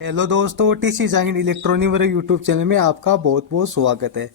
Hello दोस्तों, TC जाहिर electronic work YouTube channel में आपका बहुत बहुत स्वागत है।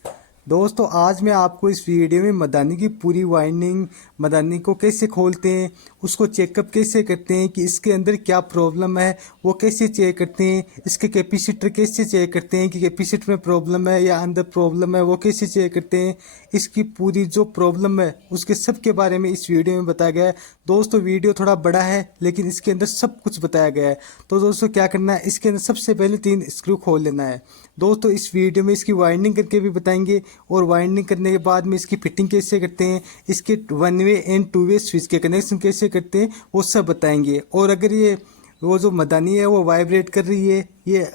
दोस्तों, आज मैं आपको इस वीडियो में मदानी की पूरी वाइंडिंग, मदानी को कैसे खोलते हैं, उसको चेकअप कैसे करते हैं कि इसके अंदर क्या प्रॉब्लम है, वो कैसे चेक करते हैं, इसके कैपेसिटर कैसे चेक करते हैं कि कैपेसिटर में प्रॉब्लम है या अंदर प्रॉब्लम है, वो कैसे चेक करते हैं, इसकी पूरी जो प्रॉब्लम है उसके सब के बारे में इस वीडियो में बताया गया है। दोस्तों, वीडियो थोड़ा बड़ा है लेकिन इसके अंदर सब कुछ बताया गया है। तो दोस्तों, क्या करना है, इसके अंदर सबसे पहले 3 स्क्रू खोल लेना है। दोस्तों, इस वीडियो में इसकी वाइंडिंग करके भी बताएंगे और वाइंडिंग करने के बाद में इसकी फिटिंग कैसे करते हैं, इसके 1 वे एंड 2 वे स्विच के कनेक्शन कैसे करते हैं, वो सब बताएंगे। और अगर ये वो जो मदानी है वो वाइब्रेट कर रही है, ये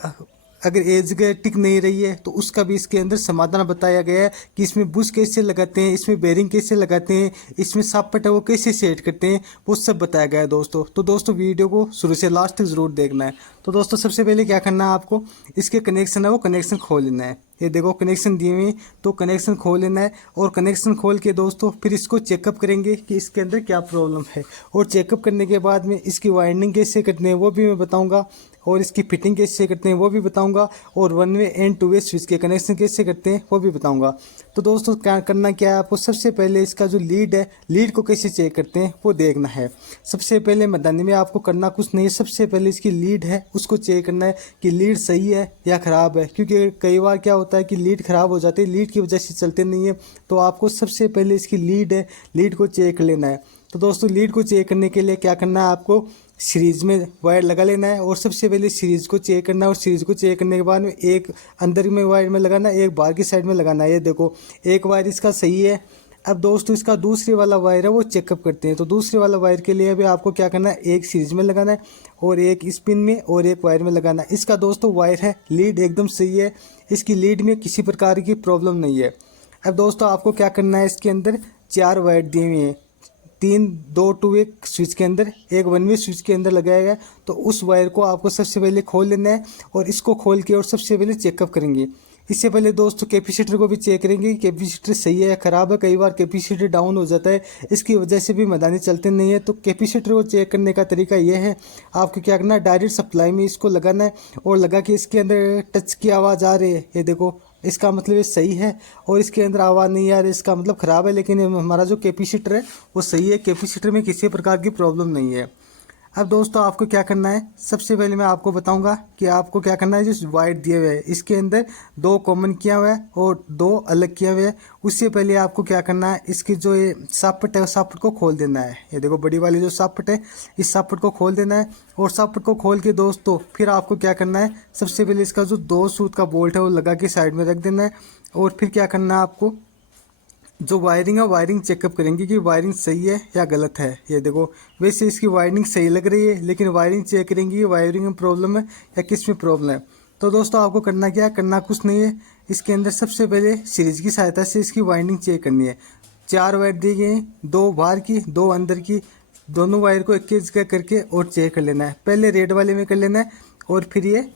अगर एक जगह टिक नहीं रही है, तो उसका भी इसके अंदर समाधान बताया गया है कि इसमें बुश कैसे लगाते हैं, इसमें बेरिंग कैसे लगाते हैं, इसमें सॉकेट है वो कैसे सेट करते हैं, वो सब बताया गया है दोस्तों। तो दोस्तों, वीडियो को शुरू से लास्ट तक ज़रूर देखना है। तो दोस्तों, सबसे पहले क्या करना है, आपको इसके कनेक्शन है वो कनेक्शन खोल लेना है। ये देखो कनेक्शन दिए हुए, तो कनेक्शन खोल लेना है। और कनेक्शन खोल के दोस्तों फिर इसको चेकअप करेंगे कि इसके अंदर क्या प्रॉब्लम है। और चेकअप करने के बाद में इसकी वाइंडिंग कैसे करते हैं वो भी मैं बताऊंगा, और इसकी फिटिंग कैसे करते हैं वो भी बताऊंगा, और 1 वे एंड 2 वे स्विच के कनेक्शन कैसे करते हैं वो भी बताऊंगा। तो दोस्तों, क्या करना क्या है, आपको सबसे पहले इसका जो लीड है, लीड को कैसे चेक करते हैं वो देखना है। सबसे पहले मदानी में आपको करना कुछ नहीं है, सबसे पहले इसकी लीड है उसको चेक करना है कि लीड सही है या ख़राब है। क्योंकि कई बार क्या होता है कि लीड ख़राब हो जाती है, लीड की वजह से चलते नहीं है। तो आपको सबसे पहले इसकी लीड है, लीड को चेक कर लेना है। तो दोस्तों, लीड को चेक करने के लिए क्या करना है, आपको सीरीज में वायर लगा लेना है। और सबसे पहले सीरीज को चेक करना है, और सीरीज को चेक करने के बाद में एक अंदर में वायर में लगाना है, एक बाहर की साइड में लगाना है। ये देखो, एक वायर इसका सही है। अब दोस्तों, इसका दूसरे वाला वायर है वो चेकअप करते हैं। तो दूसरे वाला वायर के लिए भी आपको क्या करना है, एक सीरीज में लगाना है और एक स्पिन में और एक वायर में लगाना है। इसका दोस्तों वायर है, लीड एकदम सही है, इसकी लीड में किसी प्रकार की प्रॉब्लम नहीं है। अब दोस्तों, आपको क्या करना है, इसके अंदर 4 वायर दिए हुए हैं, 3 2 2 एक स्विच के अंदर, एक 1 वे स्विच के अंदर लगाया गया। तो उस वायर को आपको सबसे पहले खोल लेना है, और इसको खोल के और सबसे पहले चेकअप करेंगे। इससे पहले दोस्तों कैपेसिटर को भी चेक करेंगे कि कैपेसिटर सही है या ख़राब है। कई बार कैपेसिटर डाउन हो जाता है, इसकी वजह से भी मदानी चलते नहीं है। तो कैपेसिटर को चेक करने का तरीका यह है, आपको क्या करना है, डायरेक्ट सप्लाई में इसको लगाना है, और लगा के इसके अंदर टच की आवाज़ आ रही है, ये देखो, इसका मतलब ये सही है। और इसके अंदर आवाज़ नहीं आ रही, इसका मतलब ख़राब है। लेकिन हमारा जो कैपेसिटर है वो सही है, कैपेसिटर में किसी प्रकार की प्रॉब्लम नहीं है। अब दोस्तों, आपको क्या करना है, सबसे पहले मैं आपको बताऊंगा कि आपको क्या करना है। जो वायर दिए हुए हैं इसके अंदर 2 कॉमन किया हुआ है और 2 अलग किया हुआ है। उससे पहले आपको क्या करना है, इसकी जो ये सॉकेट है उस सॉकेट को खोल देना है। ये देखो, बड़ी वाली जो सॉकेट है, इस सॉकेट को खोल देना है। और सॉकेट को खोल के दोस्तों फिर आपको क्या करना है, सबसे पहले इसका जो 2 सूत का बोल्ट है वो लगा के साइड में रख देना है। और फिर क्या करना है, आपको जो वायरिंग है वायरिंग चेकअप करेंगे कि वायरिंग सही है या गलत है। ये देखो, वैसे इसकी वायरिंग सही लग रही है, लेकिन वायरिंग चेक करेंगे कि वायरिंग में प्रॉब्लम है या किस में प्रॉब्लम है। तो दोस्तों, आपको करना क्या है, करना कुछ नहीं है। इसके अंदर सबसे पहले सीरीज की सहायता से इसकी वाइंडिंग चेक करनी है। 4 वायर दी गई, 2 बाहर की 2 अंदर की, दोनों वायर को एक जगह करके और चेक कर लेना है। पहले रेड वाले में कर लेना है और फिर ये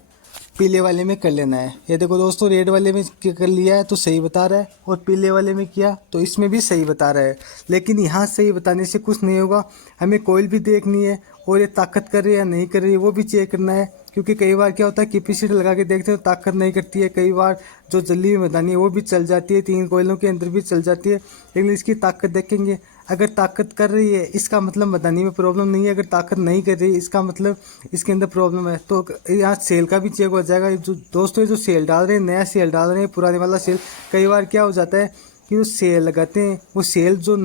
पीले वाले में कर लेना है। ये देखो दोस्तों, रेड वाले में कर लिया है तो सही बता रहा है, और पीले वाले में किया तो इसमें भी सही बता रहा है। लेकिन यहाँ सही बताने से कुछ नहीं होगा, हमें कोयल भी देखनी है, और ये ताकत कर रही है या नहीं कर रही है वो भी चेक करना है। क्योंकि कई बार क्या होता है, कैपेसिटर लगा के देखते हो ताकत नहीं करती है, कई बार जो जली हुई मदानी है वो भी चल जाती है, 3 कोयलों के अंदर भी चल जाती है। लेकिन इसकी ताकत देखेंगे, अगर ताकत कर रही है इसका मतलब मदानी में प्रॉब्लम नहीं है, अगर ताकत नहीं कर रही इसका मतलब इसके अंदर प्रॉब्लम है। तो यहाँ सेल का भी चेक हो जाएगा। जो दोस्तों, जो सेल डाल रहे हैं, नया सेल डाल रहे हैं, पुराने वाला सेल, कई बार क्या हो जाता है कि वो सेल लगाते हैं, वो सेल जो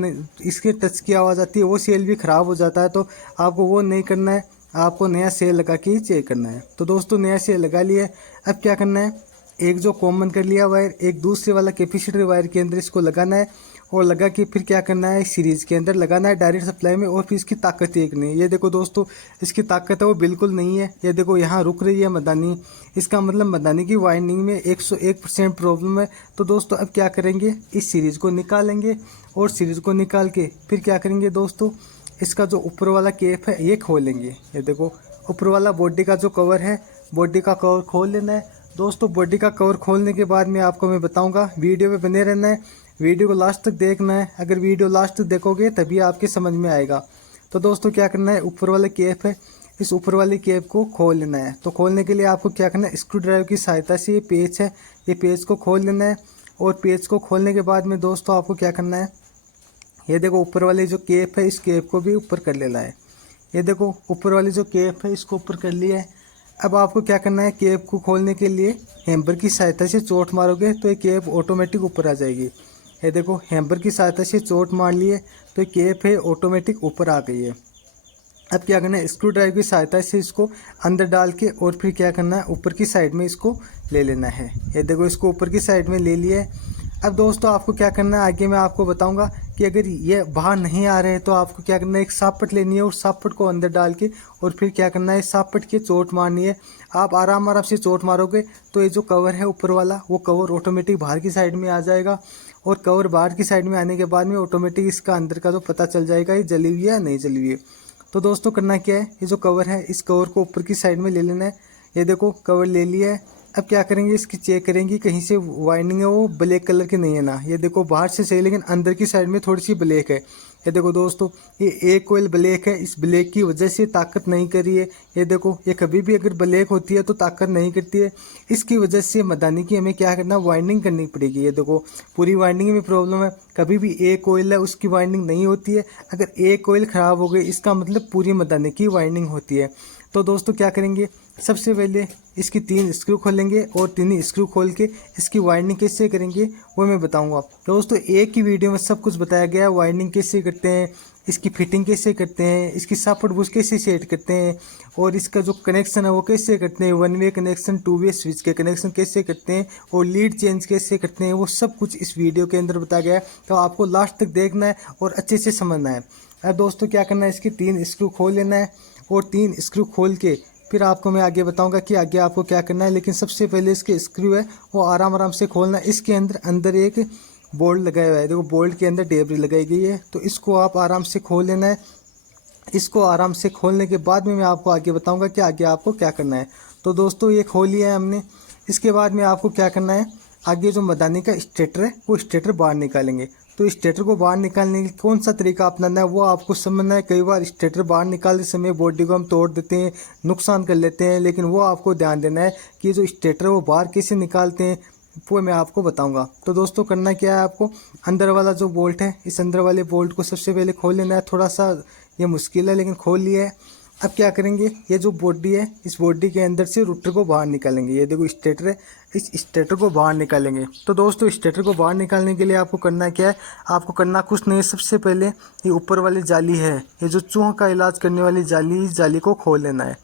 इसके टच की आवाज़ आती है वो सेल भी ख़राब हो जाता है। तो आपको वो नहीं करना है, आपको नया सेल लगा के ही चेक करना है। तो दोस्तों, नया सेल लगा लिया। अब क्या करना है, एक जो कॉमन कर लिया वायर, एक दूसरे वाला कैपेसिटर वायर के अंदर इसको लगाना है, और लगा के फिर क्या करना है, सीरीज के अंदर लगाना है डायरेक्ट सप्लाई में। और फिर इसकी ताकत देखनी है। ये देखो दोस्तों, इसकी ताकत है वो बिल्कुल नहीं है। ये देखो, यहाँ रुक रही है मदानी, इसका मतलब मदानी की वाइंडिंग में 101% प्रॉब्लम है। तो दोस्तों, अब क्या करेंगे, इस सीरीज को निकालेंगे, और सीरीज को निकाल के फिर क्या करेंगे दोस्तों, इसका जो ऊपर वाला केप है ये खोलेंगे। ये देखो, ऊपर वाला बॉडी का जो कवर है, बॉडी का कवर खोल लेना है। दोस्तों, बॉडी का कवर खोलने के बाद में आपको मैं बताऊंगा, वीडियो पे बने रहना है, वीडियो को लास्ट तक देखना है। अगर वीडियो लास्ट तक देखोगे तभी आपके समझ में आएगा। तो दोस्तों, क्या करना है, ऊपर वाला केप है इस ऊपर वाली कैप को खोल लेना है। तो खोलने के लिए आपको क्या करना है, स्क्रू ड्राइवर की सहायता से ये पेच है, ये पेच को खोल लेना है। और पेच को खोलने के बाद में दोस्तों आपको क्या करना है, ये देखो ऊपर वाली जो कैप है इस कैप को भी ऊपर कर लेना है। ये देखो ऊपर वाली जो कैप है इसको ऊपर कर लिया है। अब आपको क्या करना है, कैप को खोलने के लिए हैम्बर की सहायता से चोट मारोगे तो ये कैप ऑटोमेटिक ऊपर आ जाएगी। ये देखो हैम्बर की सहायता से चोट मार लिए तो ये कैप है ऑटोमेटिक ऊपर आ गई है। अब क्या करना है, स्क्रू ड्राइवर की सहायता से इसको अंदर डाल के और फिर क्या करना है, ऊपर की साइड में इसको ले लेना है। ये देखो इसको ऊपर की साइड में ले लिया है। अब दोस्तों आपको क्या करना है, आगे मैं आपको बताऊंगा कि अगर ये बाहर नहीं आ रहे हैं तो आपको क्या करना है, एक सापट लेनी है और सापट को अंदर डाल के और फिर क्या करना है, सापट की चोट मारनी है। आप आराम आराम से चोट मारोगे तो ये जो कवर है ऊपर वाला वो कवर ऑटोमेटिक बाहर की साइड में आ जाएगा। और कवर बाहर की साइड में आने के बाद में ऑटोमेटिक इसका अंदर का जो पता चल जाएगा ये जली हुई है या नहीं जली हुई है। तो दोस्तों करना क्या है, ये जो कवर है इस कवर को ऊपर की साइड में ले लेना है। ये देखो कवर ले लिया है। अब क्या करेंगे, इसकी चेक करेंगे कहीं से वाइंडिंग है वो ब्लैक कलर की नहीं है ना। ये देखो बाहर से सही लेकिन अंदर की साइड में थोड़ी सी ब्लैक है। ये देखो दोस्तों ये एक कोयल ब्लैक है, इस ब्लैक की वजह से ताकत नहीं कर रही है। ये देखो ये कभी भी अगर ब्लैक होती है तो ताकत नहीं करती है। इसकी वजह से मदानी की हमें क्या करना, वाइंडिंग करनी पड़ेगी। ये देखो पूरी वाइंडिंग में प्रॉब्लम है। कभी भी एक कोयल है उसकी वाइंडिंग नहीं होती है। अगर एक कोयल ख़राब हो गई इसका मतलब पूरी मदानी की वाइंडिंग होती है। तो दोस्तों क्या करेंगे, सबसे पहले इसकी 3 स्क्रू खोलेंगे और 3 स्क्रू खोल के इसकी वाइंडिंग कैसे करेंगे वो मैं बताऊंगा। दोस्तों एक ही वीडियो में सब कुछ बताया गया है, वाइंडिंग कैसे करते हैं, इसकी फिटिंग कैसे करते हैं, इसकी सॉकेट बुश कैसे सेट करते हैं और इसका जो कनेक्शन है वो कैसे करते हैं, 1 वे कनेक्शन 2 वे स्विच के कनेक्शन कैसे करते हैं और लीड चेंज कैसे करते हैं, वो सब कुछ इस वीडियो के अंदर बताया गया है। तो आपको लास्ट तक देखना है और अच्छे से समझना है। अब दोस्तों क्या करना है, इसकी 3 स्क्रू खोल लेना है और 3 स्क्रू खोल के फिर आपको मैं आगे बताऊंगा कि आगे आपको क्या करना है। लेकिन सबसे पहले इसके स्क्रू है वो आराम आराम से खोलना है। इसके अंदर एक बोल्ट लगाया हुआ है, देखो बोल्ट के अंदर डेबरी लगाई गई है, तो इसको आप आराम से खोल लेना है। इसको आराम से खोलने के बाद में मैं आपको आगे बताऊंगा कि आगे आपको क्या करना है। तो दोस्तों ये खोल लिया है हमने। इसके बाद में आपको क्या करना है, आगे जो मदानी का स्टेटर है वो स्टेटर बाहर निकालेंगे। तो स्टेटर को बाहर निकालने के कौन सा तरीका अपनाना है वो आपको समझना है। कई बार स्टेटर बाहर निकालते समय बॉडी को हम तोड़ देते हैं, नुकसान कर लेते हैं, लेकिन वो आपको ध्यान देना है कि जो स्टेटर वो बाहर कैसे निकालते हैं वो मैं आपको बताऊंगा। तो दोस्तों करना क्या है, आपको अंदर वाला जो बोल्ट है इस अंदर वाले बोल्ट को सबसे पहले खोल लेना है। थोड़ा सा ये मुश्किल है लेकिन खोल लिया है। अब क्या करेंगे, ये जो बॉडी है इस बॉडी के अंदर से रूटर को बाहर निकालेंगे। ये देखो स्टेटर है, इस स्टेटर को बाहर निकालेंगे। तो दोस्तों स्टेटर को बाहर निकालने के लिए आपको करना क्या है, आपको करना कुछ नहीं है। सबसे पहले ये ऊपर वाली जाली है, ये जो चूहों का इलाज करने वाली जाली, इस जाली को खोल लेना है।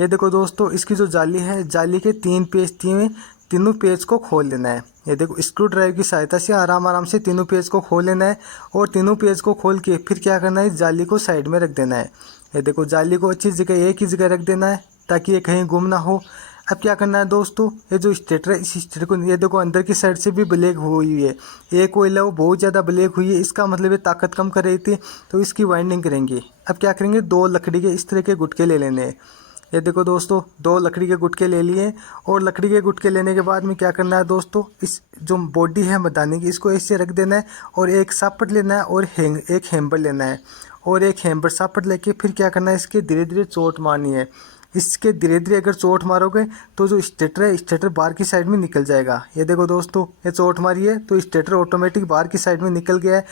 ये देखो दोस्तों इसकी जो जाली है, जाली के 3 पेच दिए, तीनों पेज को खोल लेना है। ये देखो स्क्रू ड्राइवर की सहायता से आराम आराम से तीनों पेज को खोल लेना है और तीनों पेज को खोल के फिर क्या करना है, इस जाली को साइड में रख देना है। ये देखो जाली को अच्छी जगह एक ही जगह रख देना है ताकि ये कहीं गुम ना हो। अब क्या करना है दोस्तों, ये जो स्टेटर है इस स्टेटर को ये देखो अंदर की साइड से भी ब्लैक हुई है, एक कोयला वो बहुत ज़्यादा ब्लैक हुई है, इसका मतलब ये ताकत कम कर रही थी। तो इसकी वाइंडिंग करेंगे। अब क्या करेंगे, 2 लकड़ी के इस तरह के गुटके ले लेने हैं। ये देखो दोस्तों 2 लकड़ी के गुटके ले लिए और लकड़ी के गुटके लेने के बाद में क्या करना है दोस्तों, इस जो बॉडी है मदानी की इसको ऐसे रख देना है और एक सापट लेना है और एक हैम्बर लेना है और एक हैम्बर सापट लेके फिर क्या करना है, इसके धीरे धीरे चोट मारनी है। इसके धीरे धीरे अगर चोट मारोगे तो जो स्टेटर है स्टेटर बाहर की साइड में निकल जाएगा। ये देखो दोस्तों ये चोट मारी है तो स्टेटर ऑटोमेटिक बाहर की साइड में निकल गया है।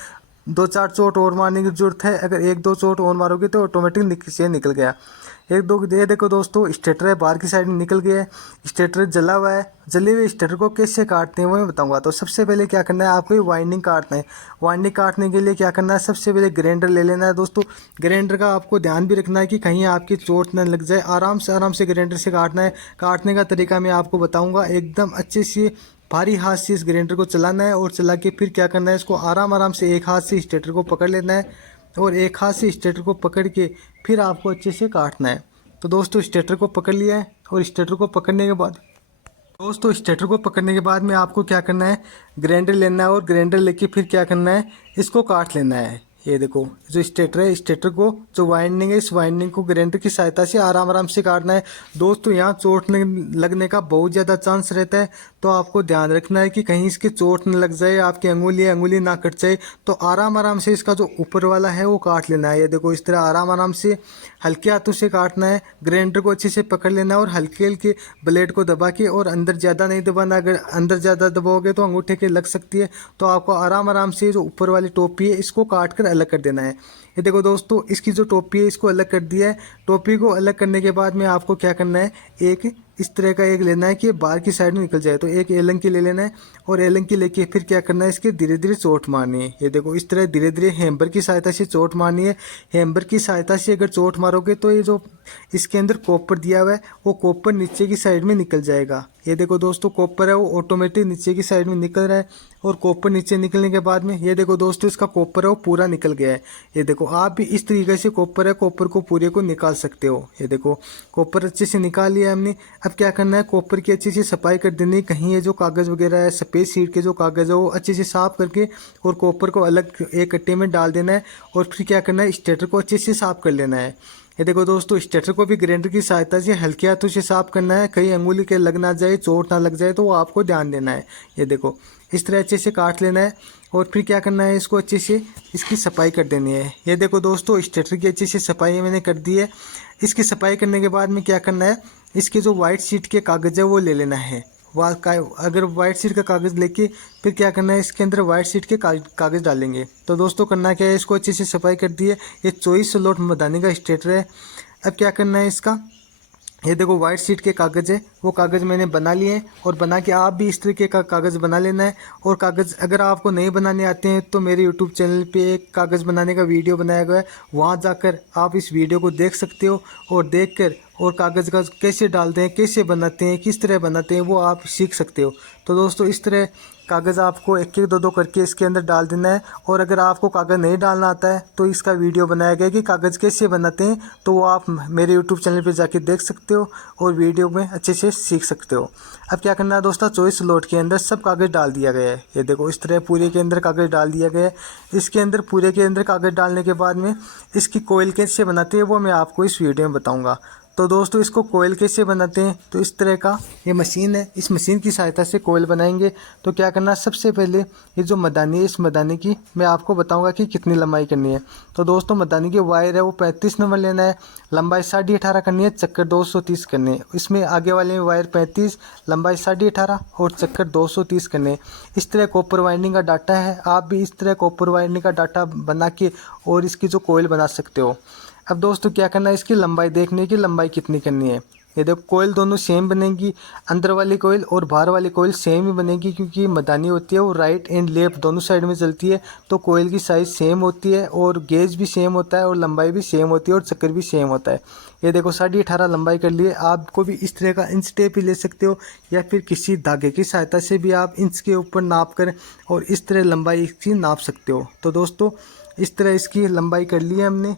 2-4 चोट और मारने की जरूरत है, अगर 1-2 चोट और मारोगे तो ऑटोमेटिक से निकल गया। 1-2 ये देखो दोस्तों स्टेटर है बाहर की साइड में निकल गया है। स्टेटर जला हुआ है, जले हुए स्टेटर को कैसे काटते हैं वो मैं बताऊंगा। तो सबसे पहले क्या करना है, आपको ये वाइंडिंग काटना है। वाइंडिंग काटने के लिए क्या करना है, सबसे पहले ग्राइंडर ले लेना है। दोस्तों ग्राइंडर का आपको ध्यान भी रखना है कि कहीं आपकी चोट न लग जाए। आराम से ग्राइंडर से काटना है। काटने का तरीका मैं आपको बताऊँगा। एकदम अच्छे से भारी हाथ से इस ग्राइंडर को चलाना है और चला के फिर क्या करना है, इसको आराम से एक हाथ से स्टेटर को पकड़ लेना है और एक हाथ से स्टेटर को पकड़ के फिर आपको अच्छे से काटना है। तो दोस्तों स्टेटर को पकड़ लिया है और स्टेटर को पकड़ने के बाद में आपको क्या करना है, ग्राइंडर लेना है और ग्राइंडर लेके फिर क्या करना है, इसको काट लेना है। ये देखो जो स्टेटर है, स्टेटर को जो वाइंडिंग है, इस वाइंडिंग को ग्राइंडर की सहायता से आराम आराम से काटना है। दोस्तों यहाँ चोट लगने का बहुत ज़्यादा चांस रहता है, तो आपको ध्यान रखना है कि कहीं इसकी चोट न लग जाए, आपकी अंगुली ना कट जाए। तो आराम आराम से इसका जो ऊपर वाला है वो काट लेना है। ये देखो इस तरह आराम आराम से हल्के हाथों से काटना है। ग्राइंडर को अच्छे से पकड़ लेना है और हल्के हल्के ब्लेड को दबा के, और अंदर ज़्यादा नहीं दबाना। अगर अंदर ज़्यादा दबाओगे तो अंगूठे के लग सकती है। तो आपको आराम आराम से जो ऊपर वाली टोपी है इसको काट कर अलग कर देना है। ये देखो दोस्तों, इसकी जो टोपी है इसको अलग कर दिया है। टोपी को अलग करने के बाद में आपको क्या करना है, एक इस तरह का एक लेना है कि बाहर की साइड में निकल जाए। तो एक एलन की ले लेना है, और एलन की लेके फिर क्या करना है, इसके धीरे धीरे चोट मारनी है। ये देखो इस तरह धीरे धीरे हैम्बर की सहायता से चोट मारनी है। हैम्बर की सहायता से अगर चोट मारोगे तो ये जो इसके अंदर कॉपर दिया हुआ है वो कॉपर नीचे की साइड में निकल जाएगा। ये देखो दोस्तों, कॉपर है वो ऑटोमेटिक नीचे की साइड में निकल रहा है, और कॉपर नीचे निकलने के बाद में ये देखो दोस्तों, इसका कॉपर है वो पूरा निकल गया है। ये देखो आप भी इस तरीके से कॉपर है, कॉपर को पूरे को निकाल सकते हो। ये देखो कॉपर अच्छे से निकाल लिया हमने। अब क्या करना है, कॉपर की अच्छे से सफाई कर देनी है। कहीं ये जो कागज़ वगैरह है, सफ़ेद शीट के जो कागज़ है वो अच्छे से साफ करके और कॉपर को अलग एक कट्टे में डाल देना है। और फिर क्या करना है, स्टेटर को अच्छे से साफ कर लेना है। ये देखो दोस्तों, स्टेटर को भी ग्राइंडर की सहायता से हल्के हाथों से साफ करना है। कहीं अंगुली के लग ना जाए, चोट ना लग जाए, तो वो आपको ध्यान देना है। ये देखो इस तरह अच्छे से काट लेना है, और फिर क्या करना है, इसको अच्छे से इसकी सफाई कर देनी है। ये देखो दोस्तों, स्टेटर की अच्छे से सफाई मैंने कर दी है। इसकी सफाई करने के बाद में क्या करना है, इसके जो वाइट शीट के कागज़ है वो ले लेना है। अगर वाइट शीट का कागज़ लेके फिर क्या करना है, इसके अंदर वाइट शीट के कागज़ डालेंगे। तो दोस्तों करना क्या है, इसको अच्छे से सफाई कर दी है। ये 24 लोट मदानी का स्टेटर है। अब क्या करना है इसका, ये देखो वाइट शीट के कागज़ है, वो कागज़ मैंने बना लिए हैं, और बना के आप भी इस तरीके का कागज़ बना लेना है। और कागज़ अगर आपको नहीं बनाने आते हैं तो मेरे यूट्यूब चैनल पे एक कागज़ बनाने का वीडियो बनाया गया है, वहाँ जाकर आप इस वीडियो को देख सकते हो, और देख कर और कागज़ का कैसे डालते हैं, कैसे बनाते हैं, किस तरह बनाते हैं, वो आप सीख सकते हो। तो दोस्तों इस तरह कागज़ आपको एक एक दो दो करके इसके अंदर डाल देना है। और अगर आपको कागज़ नहीं डालना आता है तो इसका वीडियो बनाया गया है कि कागज़ कैसे बनाते हैं, तो वो आप मेरे यूट्यूब चैनल पे जाके देख सकते हो और वीडियो में अच्छे से सीख सकते हो। अब क्या करना है दोस्तों, 24 लोट के अंदर सब कागज़ डाल दिया गया है। ये देखो इस तरह पूरे के अंदर कागज़ डाल दिया गया है। इसके अंदर पूरे के अंदर कागज़ डालने के बाद में इसकी कोयल कैसे बनाते हैं वो मैं आपको इस वीडियो में बताऊँगा। तो दोस्तों इसको कोयल कैसे बनाते हैं, तो इस तरह का ये मशीन है, इस मशीन की सहायता से कोयल बनाएंगे। तो क्या करना है, सबसे पहले ये जो मदानी है, इस मदानी की मैं आपको बताऊंगा कि कितनी लंबाई करनी है। तो दोस्तों मदानी की वायर है वो 35 नंबर लेना है, लंबाई 18.5 करनी है, चक्कर 230 करने हैं। इसमें आगे वाले में वायर 35, लंबाई 18.5 और चक्कर 230 करने हैं। इस तरह कॉपर वाइंडिंग का डाटा है, आप भी इस तरह कॉपर वाइंडिंग का डाटा बना के और इसकी जो कोयल बना सकते हो। अब दोस्तों क्या करना है, इसकी लंबाई देखने की, लंबाई कितनी करनी है। ये देखो कोयल दोनों सेम बनेगी, अंदर वाली कोयल और बाहर वाली कोयल सेम ही बनेगी, क्योंकि मदानी होती है वो राइट एंड लेफ्ट दोनों साइड में चलती है। तो कोयल की साइज़ सेम होती है, और गेज भी सेम होता है, और लंबाई भी सेम होती है, और चक्कर भी सेम होता है। ये देखो 18.5 लंबाई कर लिए। आपको भी इस तरह का इंच टेप ही ले सकते हो, या फिर किसी धागे की सहायता से भी आप इंच के ऊपर नाप कर और इस तरह लंबाई इसकी नाप सकते हो। तो दोस्तों इस तरह इसकी लंबाई कर ली है हमने।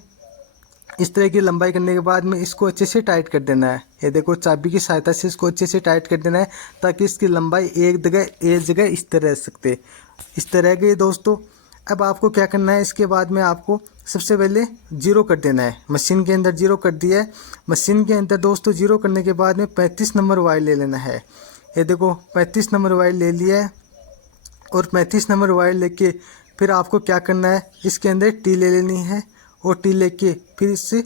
इस तरह की लंबाई करने के बाद में इसको अच्छे से टाइट कर देना है। ये देखो चाबी की सहायता से इसको अच्छे से टाइट कर देना है, ताकि इसकी लंबाई एक जगह इस तरह रह सकते, इस तरह के दोस्तों। अब आपको क्या करना है, इसके बाद में आपको सबसे पहले जीरो कर देना है। मशीन के अंदर जीरो कर दिया है। मशीन के अंदर दोस्तों जीरो करने के बाद में 35 नंबर वायर ले लेना है। ये देखो 35 नंबर वायर ले लिया है, और 35 नंबर वायर लेके फिर आपको क्या करना है, इसके अंदर टी ले लेनी है, और टी लेके फिर इसे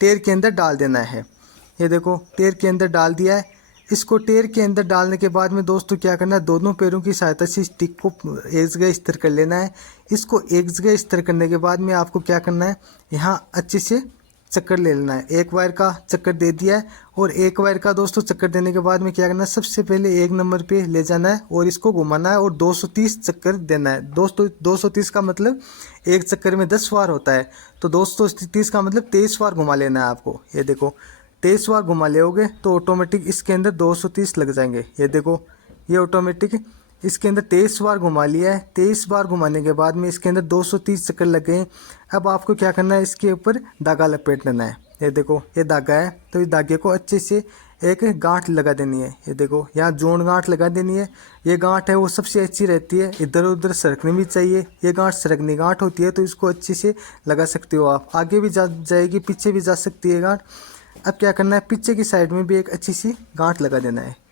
टेर के अंदर डाल देना है। ये देखो टेर के अंदर डाल दिया है। इसको टेर के अंदर डालने के बाद में दोस्तों क्या करना है, दोनों पैरों की सहायता से स्टिक को एक जगह स्थिर कर लेना है। इसको एक जगह स्थिर करने के बाद में आपको क्या करना है, यहाँ अच्छे से चक्कर ले लेना है। एक वायर का चक्कर दे दिया है, और एक वायर का दोस्तों चक्कर देने के बाद में क्या करना है, सबसे पहले एक नंबर पे ले जाना है और इसको घुमाना है, और 230 चक्कर देना है। दोस्तों 230 का मतलब एक चक्कर में 10 बार होता है, तो 230 का मतलब 23 बार घुमा लेना है आपको। ये देखो 23 बार घुमा लोगे तो ऑटोमेटिक इसके अंदर 230 लग जाएंगे। ये देखो ये ऑटोमेटिक इसके अंदर 23 बार घुमा लिया है। 23 बार घुमाने के बाद में इसके अंदर 230 चक्कर लग गए। अब आपको क्या करना है, इसके ऊपर धागा लपेट लेना है। ये देखो ये धागा है, तो इस धागे को अच्छे से एक गांठ लगा देनी है। ये देखो यहाँ जोड़ गांठ लगा देनी है। ये गांठ है वो सबसे अच्छी रहती है, इधर उधर सरकनी भी चाहिए। ये गांठ सरकनी गांठ होती है तो इसको अच्छे से लगा सकते हो आप। आगे भी जा जाएगी, पीछे भी जा सकती है गांठ। अब क्या करना है, पीछे की साइड में भी एक अच्छी सी गांठ लगा देना है।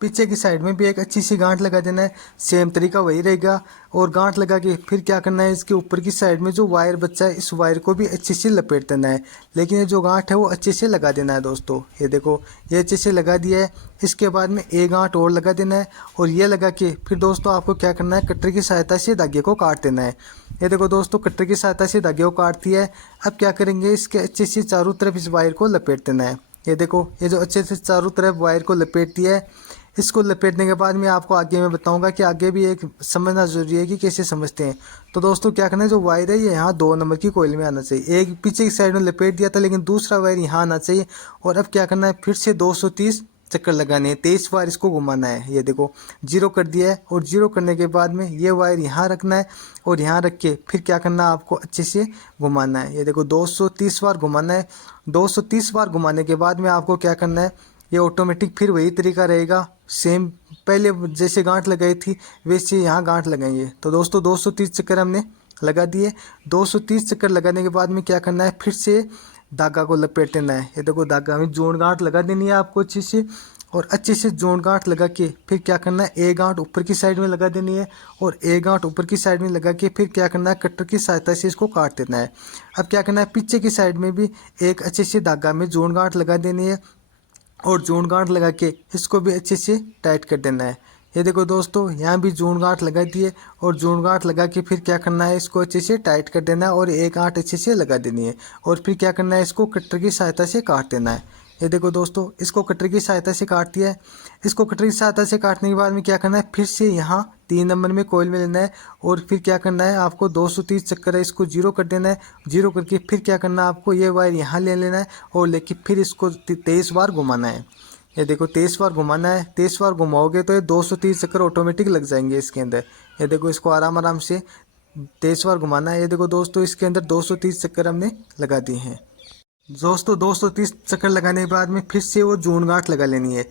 पीछे की साइड में भी एक अच्छी सी गांठ लगा देना है। सेम तरीका वही रहेगा। और गांठ लगा के फिर क्या करना है, इसके ऊपर की साइड में जो वायर बचा है इस वायर को भी अच्छे से लपेट देना है। लेकिन ये जो गांठ है वो अच्छे से लगा देना है दोस्तों। ये देखो ये अच्छे से लगा दिया है। इसके बाद में एक गांठ और लगा देना है। और ये लगा के फिर दोस्तों आपको क्या करना है, कटर की सहायता से धागे को काट देना है। ये देखो दोस्तों कटर की सहायता से धागे को काट दिया है। अब क्या करेंगे, इसके अच्छे से चारों तरफ इस वायर को लपेट देना है। ये देखो ये जो अच्छे से चारों तरफ वायर को लपेट दिया है। इसको लपेटने के बाद मैं आपको आगे मैं बताऊंगा कि आगे भी एक समझना जरूरी है कि कैसे समझते हैं। तो दोस्तों क्या करना है, जो वायर है ये यहाँ 2 नंबर की कोयल में आना चाहिए। एक पीछे की साइड में लपेट दिया था लेकिन दूसरा वायर यहाँ आना चाहिए। और अब क्या करना है, फिर से 230 चक्कर लगाने हैं, 23 बार इसको घुमाना है। ये देखो 0 कर दिया है। और 0 करने के बाद में ये वायर यहाँ रखना है और यहाँ रख के फिर क्या करना है, आपको अच्छे से घुमाना है। ये देखो 230 बार घुमाना है। 230 बार घुमाने के बाद में आपको क्या करना है, ये ऑटोमेटिक फिर वही तरीका रहेगा। सेम पहले जैसे गांठ लगाई थी वैसे यहाँ गांठ लगाएंगे। तो दोस्तों 230 चक्कर हमने लगा दिए। 230 चक्कर लगाने के बाद में क्या करना है, फिर से धागा को लपेट देना है। ये देखो धागा में जोड़ गांठ लगा देनी है आपको अच्छे से। और अच्छे से जोड़ गांठ लगा के फिर क्या करना है, एक गांठ ऊपर की साइड में लगा देनी है। और एक गांठ ऊपर की साइड में लगा के फिर क्या करना है, कटर की सहायता से इसको काट देना है। अब क्या करना है, पीछे की साइड में भी एक अच्छे से धागा में जोड़ गांठ लगा देनी है। और जोड़ गांठ लगा के इसको भी अच्छे से टाइट कर देना है। ये देखो दोस्तों यहाँ भी जोड़ गांठ लगा दिए। और जोड़ गांठ लगा के फिर क्या करना है, इसको अच्छे से टाइट कर देना है और एक गांठ अच्छे से लगा देनी है। और फिर क्या करना है, इसको कटर की सहायता से काट देना है। ये देखो दोस्तों इसको कटर की सहायता से काट दिया है। इसको कटर की सहायता से काटने के बाद में क्या करना है, फिर से यहाँ 3 नंबर में कोयल में लेना है। और फिर क्या करना है, आपको 230 चक्कर है इसको 0 कर देना है। 0 करके फिर क्या करना है, आपको ये वायर यहाँ ले लेना है और लेके फिर इसको 23 बार घुमाना है। ये देखो 23 बार घुमाना है। 23 बार घुमाओगे तो ये 230 चक्कर ऑटोमेटिक लग जाएंगे इसके अंदर। ये देखो इसको आराम आराम से 23 बार घुमाना है। ये देखो दोस्तों इसके अंदर 230 चक्कर हमने लगा दिए हैं। दोस्तों 230 चक्कर लगाने के बाद में फिर से वो जोड़ गांठ लगा लेनी है।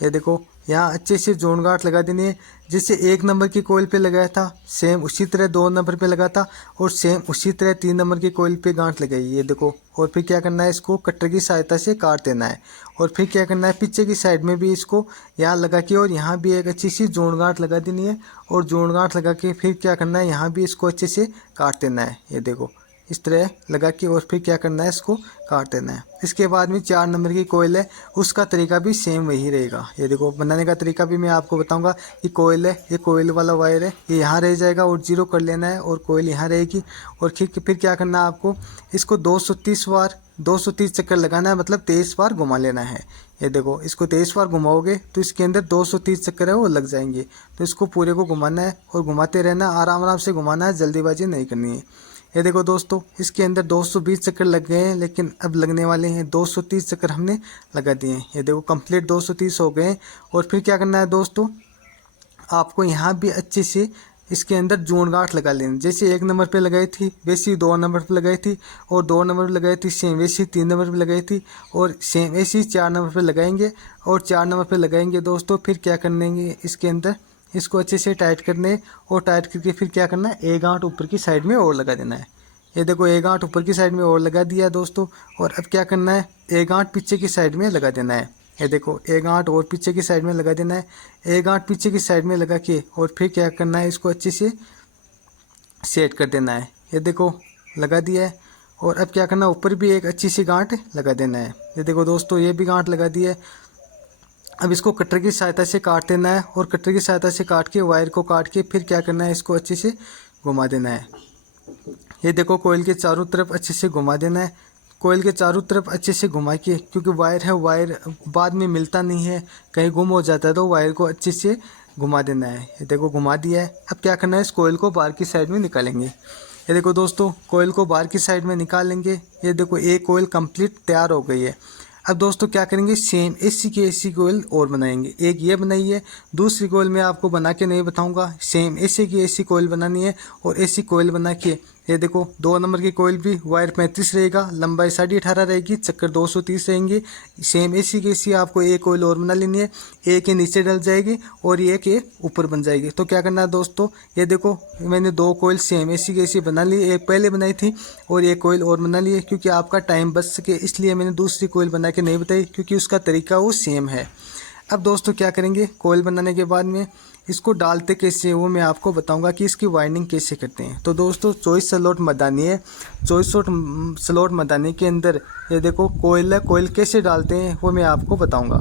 ये देखो यहाँ अच्छे से जोड़ गांठ लगा देनी है। जैसे 1 नंबर की कोयल पे लगाया था सेम उसी तरह 2 नंबर पे लगा था। और सेम उसी तरह 3 नंबर की कोयल पे गांठ लगाई। ये देखो और फिर क्या करना है, इसको कटर की सहायता से काट देना है। और फिर क्या करना है, पीछे की साइड में भी इसको यहाँ लगा के और यहाँ भी एक अच्छी सी जोड़ गांठ लगा देनी है। और जोड़ गांठ लगा के फिर क्या करना है, यहाँ भी इसको अच्छे से काट देना है। ये देखो इस तरह लगा के और फिर क्या करना है, इसको काट देना है। इसके बाद में 4 नंबर की कोयल है उसका तरीका भी सेम वही रहेगा। ये देखो बनाने का तरीका भी मैं आपको बताऊंगा कि कोयल है, ये कोयल वाला वायर है, ये यहाँ रह जाएगा और 0 कर लेना है और कोयल यहाँ रहेगी। और फिर क्या करना है, आपको इसको 230 चक्कर लगाना है, मतलब 23 बार घुमा लेना है। ये देखो इसको 23 बार घुमाओगे तो इसके अंदर 230 चक्कर है वो लग जाएंगे। तो इसको पूरे को घुमाना है और घुमाते रहना, आराम आराम से घुमाना है, जल्दीबाजी नहीं करनी है। ये देखो दोस्तों इसके अंदर 220 चक्कर लग गए हैं, लेकिन अब लगने वाले हैं 230 चक्कर हमने लगा दिए हैं। ये देखो कंप्लीट 230 हो गए हैं। और फिर क्या करना है दोस्तों, आपको यहाँ भी अच्छे से इसके अंदर जोड़ गांठ लगा लेनी। जैसे 1 नंबर पे लगाई थी वैसी 2 नंबर पे लगाई थी। और 2 नंबर पे लगाई थी सेम वैसी 3 नंबर पे लगाई थी। और सेम ऐसी 4 नंबर पे लगाएंगे और 4 नंबर पे लगाएंगे दोस्तों। फिर क्या करेंगे, इसके अंदर इसको अच्छे से टाइट करने और टाइट करके फिर क्या करना है, एक गांठ ऊपर की साइड में और लगा देना है। ये देखो एक गांठ ऊपर की साइड में और लगा दिया दोस्तों। और अब क्या करना है, एक गांठ पीछे की साइड में लगा देना है। ये देखो एक गांठ और पीछे की साइड में लगा देना है। एक गांठ पीछे की साइड में लगा के और फिर क्या करना है, इसको अच्छे से सेट कर देना है। ये देखो लगा दिया है। और अब क्या करना है, ऊपर भी एक अच्छी सी गांठ लगा देना है। ये देखो दोस्तों ये भी गांठ लगा दी है। अब इसको कटर की सहायता से काट देना है। और कटर की सहायता से काट के वायर को काट के फिर क्या करना है, इसको अच्छे से घुमा देना है। ये देखो कोयल के चारों तरफ अच्छे से घुमा देना है। कोयल के चारों तरफ अच्छे से घुमा के, क्योंकि वायर है, वायर बाद में मिलता नहीं है, कहीं गुम हो जाता है, तो वायर को अच्छे से घुमा देना है। ये देखो घुमा दिया है। अब क्या करना है, इस कोयल को बाहर की साइड में निकालेंगे। ये देखो दोस्तों कोयल को बाहर की साइड में निकाल लेंगे। ये देखो एक कोयल कंप्लीट तैयार हो गई है। अब दोस्तों क्या करेंगे, सेम ऐसी की ऐसी कोयल और बनाएंगे। एक ये बनाई है, दूसरी कोयल मैं आपको बना के नहीं बताऊंगा। सेम ऐसी की ऐसी कोयल बनानी है और ऐसी कोयल बना के ये देखो 2 नंबर की कोयल भी वायर 35 रहेगा, लंबाई 18.5 रहेगी, चक्कर 230 रहेंगे। सेम ऐसी कैसी आपको एक कोयल और बना लेनी है, एक ये नीचे डल जाएगी और एक ये ऊपर बन जाएगी। तो क्या करना है दोस्तों, ये देखो मैंने 2 कोयल सेम ऐसी कैसी बना ली, एक पहले बनाई थी और एक कोयल और बना ली है। क्योंकि आपका टाइम बच सके इसलिए मैंने दूसरी कोयल बना के नहीं बताई, क्योंकि उसका तरीका वो सेम है। अब दोस्तों क्या करेंगे, कोयल बनाने के बाद में इसको डालते कैसे वो मैं आपको बताऊंगा कि इसकी वाइंडिंग कैसे करते हैं। तो दोस्तों 24 स्लॉट मदानी है, 24 स्लॉट मदानी के अंदर ये देखो कोयल है, कोयल कैसे डालते हैं वो मैं आपको बताऊंगा।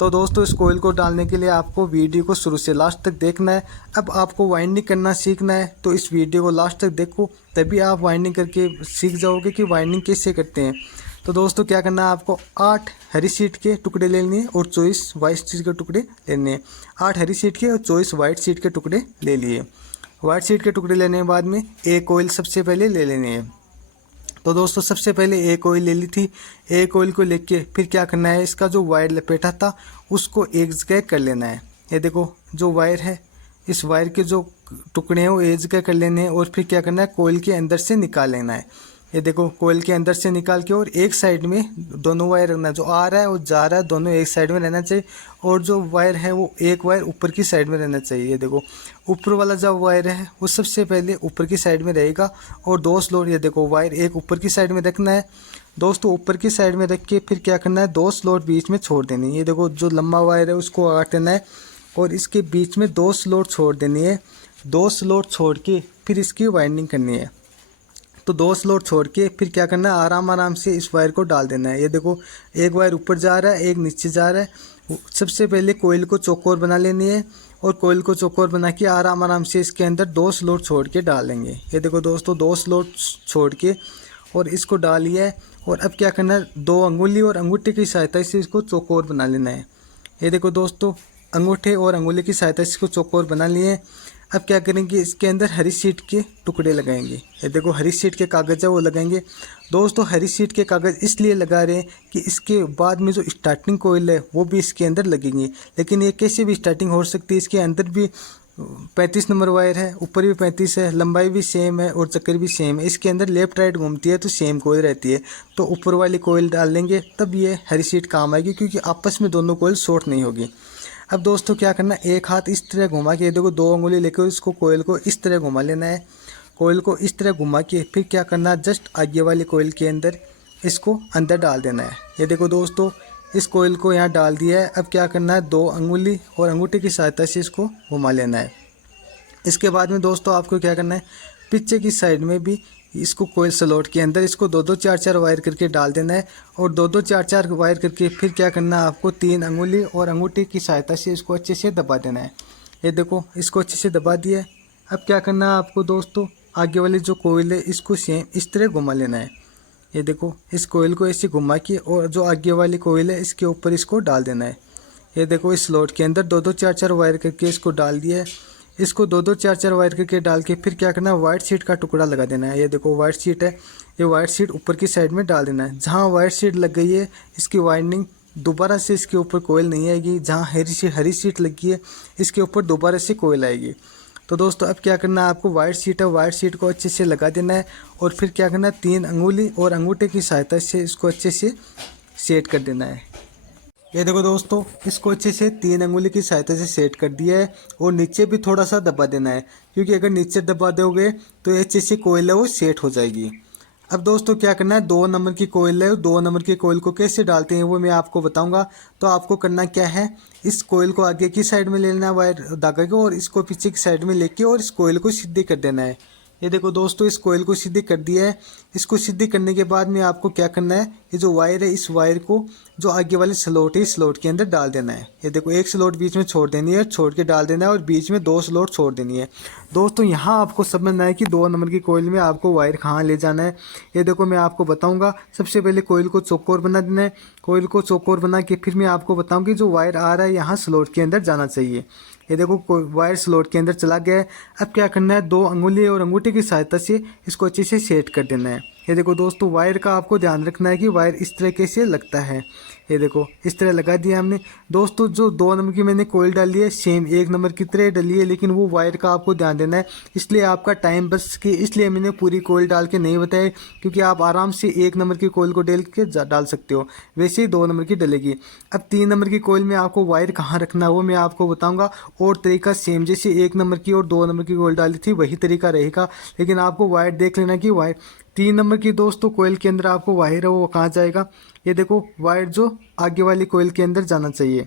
तो दोस्तों इस कोयल को डालने के लिए आपको वीडियो को शुरू से लास्ट तक देखना है। अब आपको वाइंडिंग करना सीखना है तो इस वीडियो को लास्ट तक देखो, तभी आप वाइंडिंग करके सीख जाओगे कि वाइंडिंग कैसे करते हैं। तो दोस्तों क्या करना है, आपको 8 हरी शीट के टुकड़े लेने हैं और 24 वाइट शीट के टुकड़े लेने हैं। 8 हरी शीट के और 24 वाइट शीट के टुकड़े ले लिए। वाइट शीट के टुकड़े लेने के बाद में एक ऑयल सबसे पहले ले लेने हैं। तो दोस्तों सबसे पहले एक ऑयल ले ली थी। एक ऑयल को लेके फिर क्या करना है, इसका जो वायर लपेटा था उसको एक जगह कर लेना है। ये देखो जो वायर है, इस वायर के जो टुकड़े हैं वो एक जगह कर लेने हैं और फिर क्या करना है, कोयल के अंदर से निकाल लेना है। ये देखो कोयल के अंदर से निकाल के और एक साइड में दोनों वायर रखना है, जो आ रहा है और जा रहा है दोनों एक साइड में रहना चाहिए। और जो वायर है वो एक वायर ऊपर की साइड में रहना चाहिए। ये देखो ऊपर वाला जो वायर है वो सबसे पहले ऊपर की साइड में रहेगा और 2 स्लॉट, ये देखो वायर एक ऊपर की साइड में रखना है दोस्तों। ऊपर की साइड में रख के फिर क्या करना है, 2 स्लॉट बीच में छोड़ देनी है। ये देखो जो लंबा वायर है उसको काट देना है और इसके बीच में 2 स्लॉट छोड़ देनी है। 2 स्लॉट छोड़ के फिर इसकी वाइंडिंग करनी है। तो 2 स्लॉट छोड़ के फिर क्या करना है, आराम आराम से इस वायर को डाल देना है। ये देखो एक वायर ऊपर जा रहा है, एक नीचे जा रहा है। सबसे पहले कोयल को चौकोर बना लेनी है और कोयल को चौकोर बना के आराम आराम से इसके अंदर 2 स्लॉट छोड़ के डाल लेंगे। ये देखो दोस्तों 2 स्लॉट छोड़ के और इसको डाल लिया है। और अब क्या करना है, 2 अंगुली और अंगूठे की सहायता से इसको चौकोर बना लेना है। ये देखो दोस्तों अंगूठे और अंगुली की सहायता से इसको चौकोर बना लिए। अब क्या करेंगे, इसके अंदर हरी शीट के टुकड़े लगाएंगे। ये देखो हरी शीट के कागज़ है वो लगाएंगे। दोस्तों हरी शीट के कागज़ इसलिए लगा रहे हैं कि इसके बाद में जो स्टार्टिंग कोयल है वो भी इसके अंदर लगेंगे। लेकिन ये कैसे भी स्टार्टिंग हो सकती है, इसके अंदर भी 35 नंबर वायर है, ऊपर भी 35 है, लंबाई भी सेम है और चक्कर भी सेम है। इसके अंदर लेफ्ट राइट घूमती है तो सेम कोयल रहती है। तो ऊपर वाली कोयल डाल लेंगे तब ये हरी शीट काम आएगी, क्योंकि आपस में दोनों कोयल शॉर्ट नहीं होगी। अब दोस्तों क्या करना, एक हाथ इस तरह घुमा के, देखो 2 अंगुली लेकर इसको कोयल को इस तरह घुमा लेना है। कोयल को इस तरह घुमा के फिर क्या करना, जस्ट आगे वाली कोयल के अंदर इसको अंदर डाल देना है। ये देखो दोस्तों इस कोयल को यहाँ डाल दिया है। अब क्या करना है, 2 अंगुली और अंगूठे की सहायता से इसको घुमा लेना है। इसके बाद में दोस्तों आपको क्या करना है, पीछे की साइड में भी इसको कोयल स्लॉट के अंदर इसको 2-2 4-4 वायर करके डाल देना है। और 2-2 4-4 वायर करके फिर क्या करना है, आपको 3 अंगुली और अंगूठे की सहायता से इसको अच्छे से दबा देना है। ये देखो इसको अच्छे से दबा दिया है। अब क्या करना है आपको दोस्तों, आगे वाली जो कोयल है इसको सेम इस तरह घुमा लेना है। ये देखो इस कोयल को ऐसे घुमा के और जो आगे वाली कोयल है इसके ऊपर इसको डाल देना है। ये देखो इस स्लॉट के अंदर 2-2 4-4 वायर करके इसको डाल दिया है। इसको 2-2 4-4 वायर करके डाल के फिर क्या करना है, वाइट शीट का टुकड़ा लगा देना है। ये देखो वाइट शीट है, ये वाइट शीट ऊपर की साइड में डाल देना है। जहाँ वाइट शीट लग गई है इसकी वाइंडिंग दोबारा से इसके ऊपर कोयल नहीं आएगी। जहाँ हरी शीट लगी है इसके ऊपर दोबारा से कोयल आएगी। तो दोस्तों अब क्या करना है, आपको वाइट शीट है, वाइट शीट को अच्छे से लगा देना है और फिर क्या करना है, 3 अंगुली और अंगूठे की सहायता से इसको अच्छे से सेट कर देना है। ये देखो दोस्तों इसको अच्छे से 3 अंगुली की सहायता से सेट कर दिया है और नीचे भी थोड़ा सा दबा देना है, क्योंकि अगर नीचे दबा दोगे तो ये अच्छे से कोयल है वो सेट हो जाएगी। अब दोस्तों क्या करना है, 2 नंबर की कोयल है, 2 नंबर की कोयल को कैसे डालते हैं वो मैं आपको बताऊंगा। तो आपको करना क्या है, इस कोयल को आगे की साइड में ले लेना है वायर धागा को, और इसको पीछे की साइड में लेके और इस कोयल को सीधी कर देना है। ये देखो दोस्तों इस कोयल को सीधी कर दिया है। इसको सीधी करने के बाद में आपको क्या करना है, ये जो वायर है इस वायर को जो आगे वाले स्लॉट है इस स्लॉट के अंदर डाल देना है। ये देखो एक स्लॉट बीच में छोड़ देनी है, छोड़ के डाल देना है और बीच में 2 स्लॉट छोड़ देनी है। दोस्तों यहाँ आपको समझना है कि 2 नंबर की कोयल में आपको वायर कहाँ ले जाना है। ये देखो मैं आपको बताऊँगा। सबसे पहले कोयल को चौकोर बना देना है। कोयल को चौकोर बना के फिर मैं आपको बताऊँ कि जो वायर आ रहा है यहाँ स्लॉट के अंदर जाना चाहिए। ये देखो वायर स्लॉट के अंदर चला गया है। अब क्या करना है, 2 अंगुली और अंगूठे की सहायता से इसको अच्छे से सेट कर देना है। ये देखो दोस्तों, वायर का आपको ध्यान रखना है कि वायर इस तरीके से लगता है। ये देखो इस तरह लगा दिया हमने। दोस्तों जो 2 नंबर की मैंने कोयल डाली है सेम 1 नंबर की तरह डाली है, लेकिन वो वायर का आपको ध्यान देना है, इसलिए आपका टाइम बच के इसलिए मैंने पूरी कोयल डाल के नहीं बताया, क्योंकि आप आराम से 1 नंबर की कोयल को डाल के डाल सकते हो, वैसे ही 2 नंबर की डलेगी। अब 3 नंबर की कोयल में आपको वायर कहाँ रखना है वो मैं आपको बताऊंगा, और तरीका सेम जैसे 1 नंबर की और 2 नंबर की कोयल डाली थी वही तरीका रहेगा, लेकिन आपको वायर देख लेना कि वायर 3 नंबर की दोस्तों कोयल के अंदर आपको वायर है वो कहाँ जाएगा। ये देखो वायर जो आगे वाली कोयल के अंदर जाना चाहिए,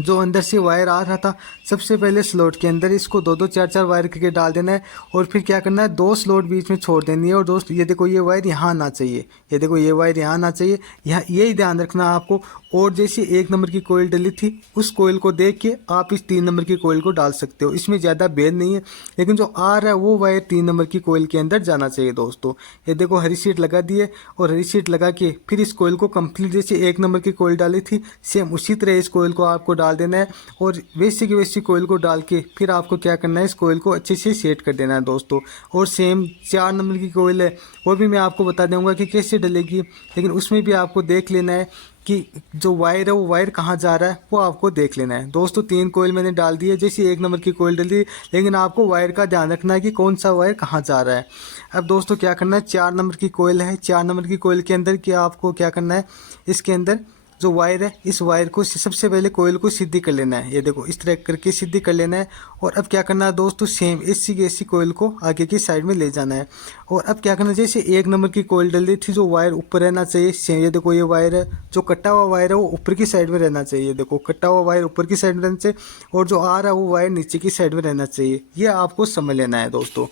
जो अंदर से वायर आ रहा था सबसे पहले स्लॉट के अंदर इसको 2-2 4-4 वायर करके डाल देना है, और फिर क्या करना है 2 स्लॉट बीच में छोड़ देनी है। और दोस्त ये देखो ये वायर यहाँ आना चाहिए, ये देखो ये वायर यहाँ आना चाहिए, यहाँ यही ध्यान रखना है आपको। और जैसे 1 नंबर की कोयल डली थी उस कोयल को देख के आप इस 3 नंबर की कोयल को डाल सकते हो, इसमें ज़्यादा भेद नहीं है, लेकिन जो आ रहा है वो वायर 3 नंबर की कोयल के अंदर जाना चाहिए दोस्तों। ये देखो हरी शीट लगा दी है, और हरी शीट लगा के फिर इस कोयल को कंप्लीट जैसे 1 नंबर की कोयल डाली थी सेम उसी तरह इस कोयल को आपको डाल देना है, और वैसी की वैसी कोयल को डाल के फिर आपको क्या करना है इस कोयल को अच्छे से सेट कर देना है दोस्तों। और सेम 4 नंबर की कोयल है वो भी मैं आपको बता दूंगा कि कैसे डलेगी, लेकिन उसमें भी आपको देख लेना है कि जो वायर है वो वायर कहाँ जा रहा है वो आपको देख लेना है दोस्तों। 3 कोयल मैंने डाल दी है जैसे 1 नंबर की कोयल डली, लेकिन आपको वायर का ध्यान रखना है कि कौन सा वायर कहाँ जा रहा है। अब दोस्तों क्या करना है, 4 नंबर की कोयल है, 4 नंबर की कोयल के अंदर क्या आपको क्या करना है, इसके अंदर जो वायर है इस वायर को सबसे पहले कोयल को सीधी कर लेना है। ये देखो इस तरह करके सीधी कर लेना है, और अब क्या करना है दोस्तों सेम ऐसी की ऐसी कोयल को आगे की साइड में ले जाना है। और अब क्या करना है, जैसे 1 नंबर की कोयल डली थी जो वायर ऊपर रहना चाहिए सेम, ये देखो ये वायर है जो कटा हुआ वायर है वो ऊपर की साइड में रहना चाहिए, देखो कटा हुआ वायर ऊपर की साइड में रहना चाहिए, और जो आ रहा है वो वायर नीचे की साइड में रहना चाहिए, ये आपको समझ लेना है दोस्तों।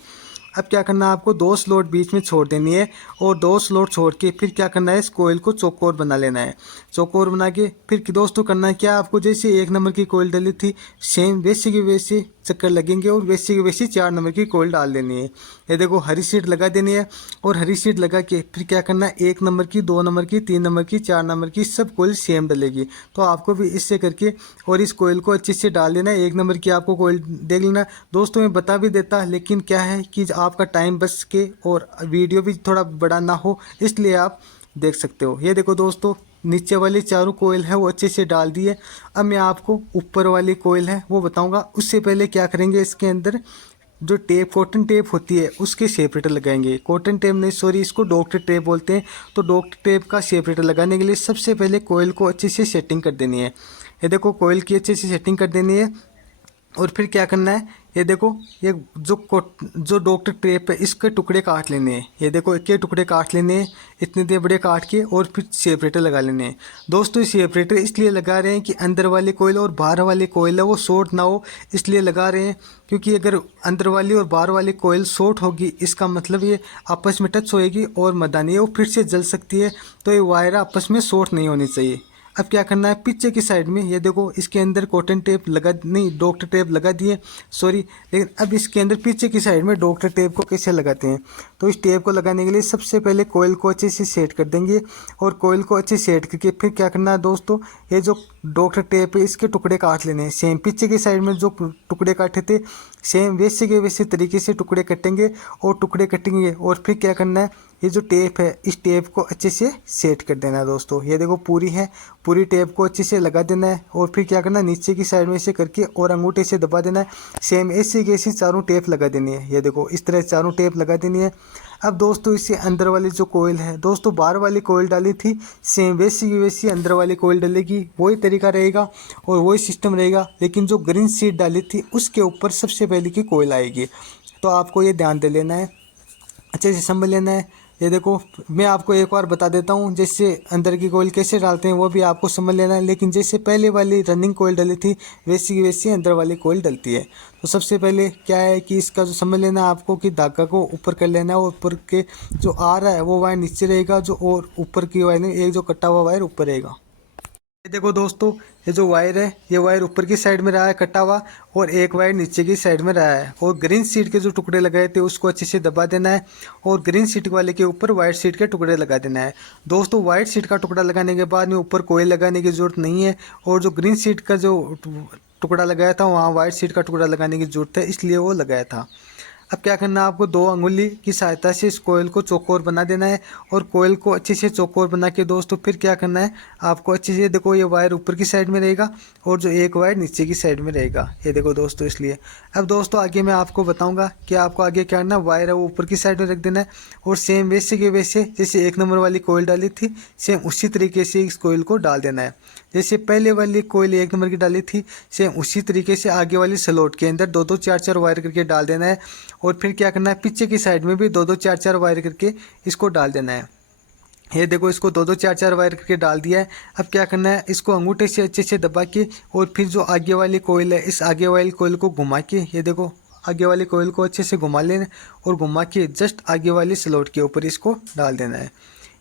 अब क्या करना है, आपको 2 स्लॉट बीच में छोड़ देनी है, और 2 स्लॉट छोड़ के फिर क्या करना है इस कोयल को चौकोर बना लेना है। चौकोर बना के फिर दोस्तों करना है क्या, आपको जैसे 1 नंबर की कोयल डली थी सेम वैसे की वैसे चक्कर लगेंगे, और वैसे की वैसी 4 नंबर की कोयल डाल देनी है। ये देखो हरी शीट लगा देनी है, और हरी शीट लगा के फिर क्या करना है 1 नंबर की 2 नंबर की 3 नंबर की 4 नंबर की सब कोयल सेम डलेगी, तो आपको भी इससे करके और इस कोयल को अच्छे से डाल देना है। 1 नंबर की आपको कोयल देख लेना दोस्तों, मैं बता भी देता, लेकिन क्या है कि आपका टाइम बच के और वीडियो भी थोड़ा बड़ा ना हो इसलिए आप देख सकते हो। ये देखो दोस्तों नीचे वाली चारों कोयल है वो अच्छे से डाल दी है। अब मैं आपको ऊपर वाली कोयल है वो बताऊंगा, उससे पहले क्या करेंगे इसके अंदर जो टेप कॉटन टेप होती है उसके सेपरेटर लगाएंगे। कॉटन टेप नहीं सॉरी इसको डॉक्टर टेप बोलते हैं, तो डॉक्टर टेप का सेपरेटर लगाने के लिए सबसे पहले कोयल को अच्छे से सेटिंग कर देनी है। ये देखो कोयल की अच्छे से सेटिंग कर देनी है, और फिर क्या करना है ये देखो ये जो डॉक्टर टेप है इसके टुकड़े काट लेने हैं। ये देखो एक के टुकड़े काट लेने हैं इतने दे बड़े काट के, और फिर सेपरेटर लगा लेने हैं दोस्तों। ये सेपरेटर इसलिए लगा रहे हैं कि अंदर वाली कोयल और बाहर वाली कोयल है वो शॉर्ट ना हो, इसलिए लगा रहे हैं, क्योंकि अगर अंदर वाली और बाहर वाली कोयल शॉर्ट होगी इसका मतलब ये आपस में टच होएगी और मदानी है वो फिर से जल सकती है, तो ये वायर आपस में शॉर्ट नहीं होनी चाहिए। अब क्या करना है पीछे की साइड में ये देखो इसके अंदर कॉटन टेप लगा नहीं डॉक्टर टेप लगा दिए सॉरी, लेकिन अब इसके अंदर पीछे की साइड में डॉक्टर टेप को कैसे लगाते हैं, तो इस टेप को लगाने के लिए सबसे पहले कोयल को अच्छे से सेट कर देंगे, और कोयल को अच्छे सेट करके फिर क्या करना है दोस्तों ये जो डॉक्टर टेप है इसके टुकड़े काट लेने हैं। सेम पीछे की साइड में जो टुकड़े काटे थे सेम वैसे के वैसे तरीके से टुकड़े कटेंगे, और टुकड़े कटेंगे और फिर क्या करना है ये जो टेप है इस टेप को अच्छे से सेट कर देना है दोस्तों। ये देखो पूरी है, पूरी टेप को अच्छे से लगा देना है, और फिर क्या करना है नीचे की साइड में से करके और अंगूठे से दबा देना है। सेम ऐसी की ऐसी चारों टेप लगा देनी है। ये देखो इस तरह चारों टेप लगा देनी है। अब दोस्तों इससे अंदर वाली जो कोयल है दोस्तों बाहर वाली कोयल डाली थी सेम वैसी की वैसी अंदर वाली कोयल डलेगी, वही तरीका रहेगा और वही सिस्टम रहेगा, लेकिन जो ग्रीन शीट डाली थी उसके ऊपर सबसे पहले की कोयल आएगी, तो आपको ये ध्यान दे लेना है, अच्छे से समझ लेना है। ये देखो मैं आपको एक बार बता देता हूँ जैसे अंदर की कोयल कैसे डालते हैं वो भी आपको समझ लेना है, लेकिन जैसे पहले वाली रनिंग कोयल डली थी वैसी की वैसी अंदर वाली कोयल डलती है। तो सबसे पहले क्या है कि इसका जो समझ लेना है आपको कि धागा को ऊपर कर लेना है, और ऊपर के जो आ रहा है वो वायर नीचे रहेगा, जो और ऊपर की वायर एक जो कटा हुआ वायर ऊपर रहेगा। ये देखो दोस्तों ये जो वायर है ये वायर ऊपर की साइड में रहा है कटा हुआ, और एक वायर नीचे की साइड में रहा है, और ग्रीन शीट के जो टुकड़े लगाए थे उसको अच्छे से दबा देना है, और ग्रीन शीट वाले के ऊपर वाइट शीट के टुकड़े लगा देना है दोस्तों। वाइट शीट का टुकड़ा लगाने के बाद में ऊपर कोयल लगाने की जरूरत नहीं है, और जो ग्रीन शीट का जो टुकड़ा लगाया था वहाँ वाइट शीट का टुकड़ा लगाने की जरूरत है, इसलिए वो लगाया था। अब क्या करना है, आपको 2 अंगुली की सहायता से इस कोयल को चौकोर बना देना है। और कोयल को अच्छे से चौकोर बना के दोस्तों फिर क्या करना है, आपको अच्छे से देखो ये वायर ऊपर की साइड में रहेगा और जो एक वायर नीचे की साइड में रहेगा, ये देखो दोस्तों। इसलिए अब दोस्तों आगे मैं आपको बताऊंगा कि आपको आगे क्या करना है, वायर है वो ऊपर की साइड में रख देना है। और सेम वैसे के वैसे जैसे 1 नंबर वाली कोयल डाली थी, सेम उसी तरीके से इस कोयल को डाल देना है। जैसे पहले वाली कोयल 1 नंबर की डाली थी, सेम उसी तरीके से आगे वाली स्लॉट के अंदर 2-2 4-4 वायर करके डाल देना है। और फिर क्या करना है, पीछे की साइड में भी 2-2 4-4 वायर करके इसको डाल देना है। ये देखो इसको 2-2 4-4 वायर करके डाल दिया है। अब क्या करना है, इसको अंगूठे से अच्छे से दबा के और फिर जो आगे वाली कोयल है, इस आगे वाली कोयल को घुमा के, ये देखो आगे वाली कोयल को अच्छे से घुमा लेना और घुमा के जस्ट आगे वाली स्लॉट के ऊपर इसको डाल देना है।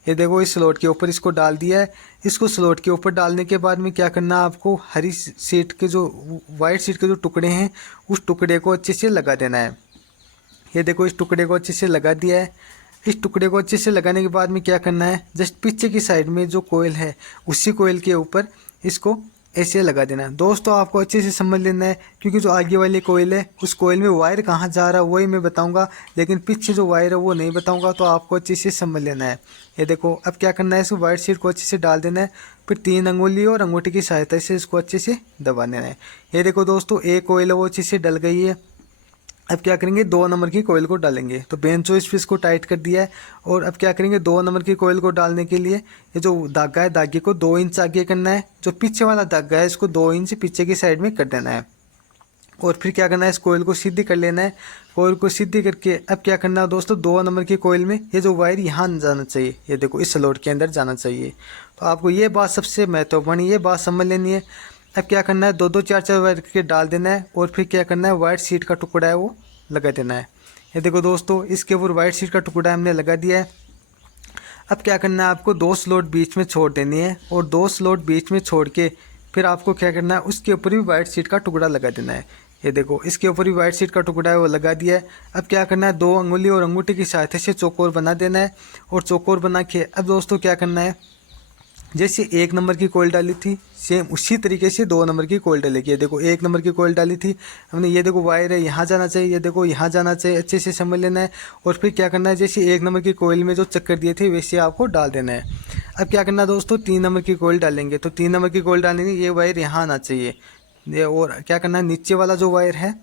ये देखो इस स्लॉट के ऊपर इसको डाल दिया है। इसको स्लॉट के ऊपर डालने के बाद में क्या करना है, आपको हरी सीट के जो वाइट सीट के जो टुकड़े हैं उस टुकड़े को अच्छे से लगा देना है। ये देखो इस टुकड़े को अच्छे से लगा दिया है। इस टुकड़े को अच्छे से लगाने के बाद में क्या करना है, जस्ट पीछे की साइड में जो कोयल है उसी कोयल के ऊपर इसको ऐसे लगा देना है। दोस्तों आपको अच्छे से समझ लेना है, क्योंकि जो आगे वाली कोयल है उस कोयल में वायर कहाँ जा रहा है वही मैं बताऊंगा, लेकिन पीछे जो वायर है वो नहीं बताऊंगा, तो आपको अच्छे से समझ लेना है। ये देखो अब क्या करना है, इसको वायर शीट को अच्छे से डाल देना है। फिर 3 अंगुली और अंगूठे की सहायता से इसको अच्छे से दबा देना है। ये देखो दोस्तों एक कोयल है वो अच्छे से डल गई है। अब क्या करेंगे, 2 नंबर की कोयल को डालेंगे। तो बेंचो इस पीस को टाइट कर दिया है। और अब क्या करेंगे, 2 नंबर की कोयल को डालने के लिए ये जो धागा है धागे को 2 इंच आगे करना है। जो पीछे वाला धागा है इसको 2 इंच पीछे की साइड में कर देना है। और फिर क्या करना है, इस कोयल को सीधी कर लेना है। कोयल को सीधी करके अब क्या करना है दोस्तों, 2 नंबर की कोयल में ये जो वायर यहाँ जाना चाहिए, ये देखो इस स्लॉट के अंदर जाना चाहिए। तो आपको ये बात सबसे महत्वपूर्ण, ये बात समझ लेनी है। अब क्या करना है, 2-2 4-4 वायर के डाल देना है। और फिर क्या करना है, वाइट शीट का टुकड़ा है वो लगा देना है। ये देखो दोस्तों इसके ऊपर वाइट शीट का टुकड़ा हमने लगा दिया है। अब क्या करना है, आपको 2 स्लॉट बीच में छोड़ देनी है। और 2 स्लॉट बीच में छोड़ के फिर आपको क्या करना है, उसके ऊपर भी वाइट शीट का टुकड़ा लगा देना है। ये देखो इसके ऊपर भी वाइट शीट का टुकड़ा है वो लगा दिया है। अब क्या करना है, 2 अंगुली और अंगूठे की सहायता से चौकोर बना देना है। और चौकोर बना के अब दोस्तों क्या करना है, जैसे 1 नंबर की कोयल डाली थी सेम उसी तरीके से 2 नंबर की कोयल डालेगी। ये देखो 1 नंबर की कोयल डाली थी हमने, ये देखो वायर है यहाँ जाना चाहिए, ये देखो यहाँ जाना चाहिए, अच्छे से समझ लेना है। और फिर क्या करना है, जैसे 1 नंबर की कोयल में जो चक्कर दिए थे वैसे आपको डाल देना है। अब क्या करना है दोस्तों, 3 नंबर की कोयल डालेंगे। तो 3 नंबर की कोयल डालेंगे, ये वायर यहाँ आना चाहिए। और क्या करना है, नीचे वाला जो वायर है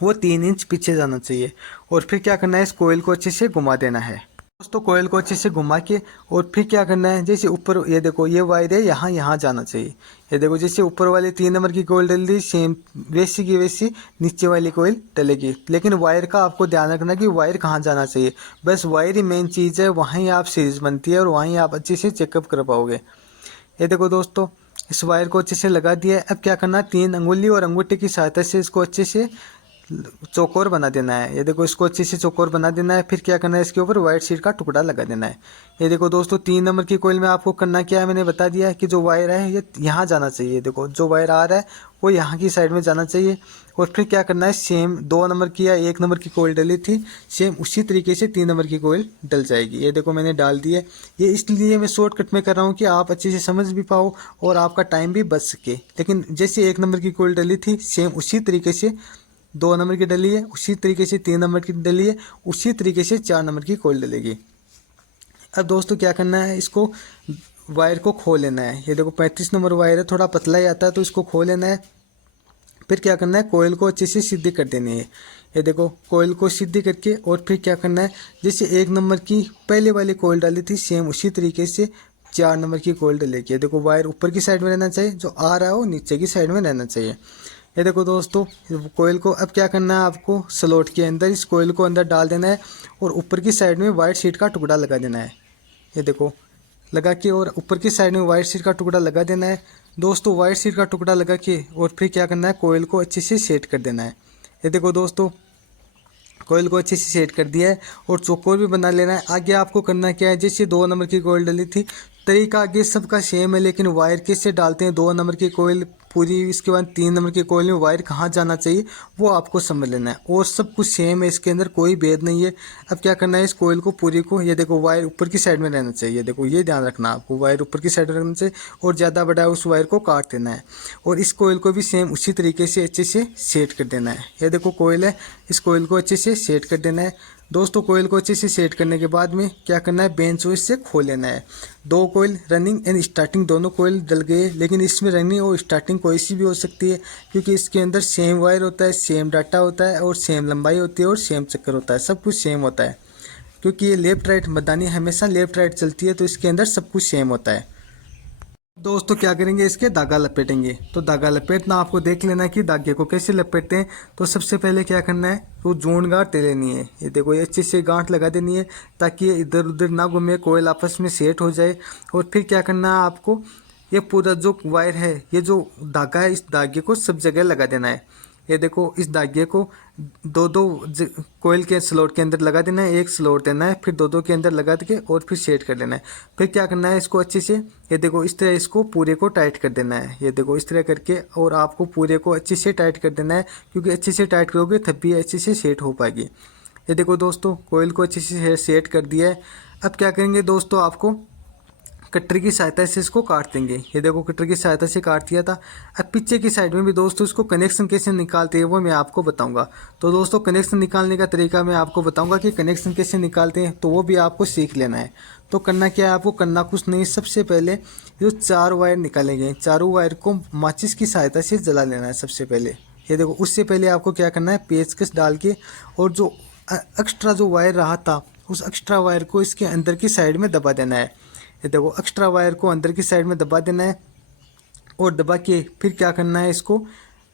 वो 3 इंच पीछे जाना चाहिए। और फिर क्या करना है, इस कोयल को अच्छे से घुमा देना है दोस्तों, कोयल को अच्छे से घुमा के। और फिर क्या करना है, जैसे ऊपर ये देखो ये वायर है यहाँ यहाँ जाना चाहिए। ये देखो जैसे ऊपर वाले 3 नंबर की कोयल डल दी सेम वैसी की वैसी नीचे वाली कोयल डलेगी। लेकिन वायर का आपको ध्यान रखना कि वायर कहाँ जाना चाहिए, बस वायर ही मेन चीज़ है, वहीं आप सीरीज बनती है और वहीं आप अच्छे से चेकअप कर पाओगे। ये देखो दोस्तों इस वायर को अच्छे से लगा दिया है। अब क्या करना है, 3 अंगुली और अंगूठे की सहायता से इसको अच्छे से चौकोर बना देना है। ये देखो इसको अच्छे से चौकोर बना देना है। फिर क्या करना है, इसके ऊपर वाइट शीट का टुकड़ा लगा देना है। ये देखो दोस्तों 3 नंबर की कोयल में आपको करना क्या है, मैंने बता दिया है कि जो वायर है ये यहाँ जाना चाहिए। देखो जो वायर आ रहा है वो यहाँ की साइड में जाना चाहिए। और फिर क्या करना है, सेम 2 नंबर की या 1 नंबर की कोयल डली थी सेम उसी तरीके से 3 नंबर की कोयल डल जाएगी। ये देखो मैंने डाल दी है। ये इसलिए मैं शॉर्टकट में कर रहा हूँ कि आप अच्छे से समझ भी पाओ और आपका टाइम भी बच सके। लेकिन जैसे 1 नंबर की कोयल डली थी सेम उसी तरीके से 2 नंबर की डली है, उसी तरीके से 3 नंबर की डली है, उसी तरीके से 4 नंबर की कोयल डलेगी। अब दोस्तों क्या करना है, इसको वायर को खो लेना है। ये देखो 35 नंबर वायर है, थोड़ा पतला ही आता है तो इसको खो लेना है। फिर क्या करना है, कोयल को अच्छे से सीधी कर देनी है। ये देखो कोयल को सीधी करके और फिर क्या करना है, जैसे 1 नंबर की पहले वाली कोयल डाली थी सेम उसी तरीके से 4 नंबर की कोयल डलेगी। ये देखो वायर ऊपर की साइड में रहना चाहिए, जो आ रहा है वो नीचे की साइड में रहना चाहिए। ये देखो दोस्तों कोयल को अब क्या करना है, आपको स्लॉट के अंदर इस कोयल को अंदर डाल देना है और ऊपर की साइड में वाइट शीट का टुकड़ा लगा देना है। ये देखो लगा के और ऊपर की साइड में वाइट शीट का टुकड़ा लगा देना है दोस्तों। वाइट शीट का टुकड़ा लगा के और फिर क्या करना है, कोयल को अच्छे से सेट कर देना है। ये देखो दोस्तों कोयल को अच्छे से सेट कर दिया है और चौकोर भी बना लेना है। आगे आपको करना क्या है, जैसे 2 नंबर की कोयल डली थी तरीका आगे सबका सेम है, लेकिन वायर कैसे डालते हैं, 2 नंबर की कोयल पूरी, इसके बाद 3 नंबर की कोयल में वायर कहाँ जाना चाहिए वो आपको समझ लेना है। और सब कुछ सेम है, इसके अंदर कोई भेद नहीं है। अब क्या करना है, इस कोयल को पूरी को, ये देखो वायर ऊपर की साइड में रहना चाहिए, देखो ये ध्यान रखना आपको, वायर ऊपर की साइड में रखना चाहिए और ज़्यादा बड़ा है उस वायर को काट देना है। और इस कोयल को भी सेम उसी तरीके से अच्छे से सेट कर देना है। ये देखो कोयल है, इस कोयल को अच्छे से सेट कर देना है। दोस्तों कोयल को अच्छे से सेट करने के बाद में क्या करना है, बेंच स्विच से खोल लेना है। 2 कोयल रनिंग एंड स्टार्टिंग दोनों कोयल डल गए, लेकिन इसमें रनिंग और स्टार्टिंग कोई सी भी हो सकती है, क्योंकि इसके अंदर सेम वायर होता है, सेम डाटा होता है और सेम लंबाई होती है और सेम चक्कर होता है, सब कुछ सेम होता है। क्योंकि ये लेफ्ट राइट मदानी हमेशा लेफ्ट राइट चलती है, तो इसके अंदर सब कुछ सेम होता है। दोस्तों क्या करेंगे, इसके धागा लपेटेंगे। तो धागा लपेटना आपको देख लेना है कि धागे को कैसे लपेटते हैं। तो सबसे पहले क्या करना है, तो जोड़ गांठ ले लेनी है। ये देखो ये अच्छे से गांठ लगा देनी है ताकि ये इधर उधर ना घूमे, कोयल आपस में सेट हो जाए। और फिर क्या करना है आपको, ये पूरा जो वायर है, ये जो धागा है, इस धागे को सब जगह लगा देना है। ये देखो इस धागे को दो दो कोयल के स्लॉट के अंदर लगा देना है, एक स्लॉट देना है, फिर दो के अंदर लगा के और फिर सेट कर लेना है। फिर क्या करना है, इसको अच्छे से, ये देखो इस तरह इसको पूरे को टाइट कर देना है। ये देखो इस तरह करके, और आपको पूरे को अच्छे से टाइट कर देना है, क्योंकि अच्छे से टाइट करोगे तभी अच्छे से सेट हो पाएगी। ये देखो दोस्तों कोयल को अच्छे से सेट कर दिया है। अब क्या करेंगे दोस्तों, आपको कटर की सहायता से इसको काट देंगे। ये देखो कटर की सहायता से काट दिया था। अब पीछे की साइड में भी दोस्तों इसको कनेक्शन कैसे निकालते हैं वो मैं आपको बताऊंगा। तो दोस्तों कनेक्शन निकालने का तरीका मैं आपको बताऊंगा कि कनेक्शन कैसे निकालते हैं, तो वो भी आपको सीख लेना है। तो करना क्या है, आपको करना कुछ नहीं, सबसे पहले जो 4 वायर निकालेंगे, चारों वायर को माचिस की सहायता से जला लेना है सबसे पहले। ये देखो उससे पहले आपको क्या करना है, पेचकस डाल के और जो एक्स्ट्रा जो वायर रहा था उस एक्स्ट्रा वायर को इसके अंदर की साइड में दबा देना है। ये देखो एक्स्ट्रा वायर को अंदर की साइड में दबा देना है और दबा के फिर क्या करना है, इसको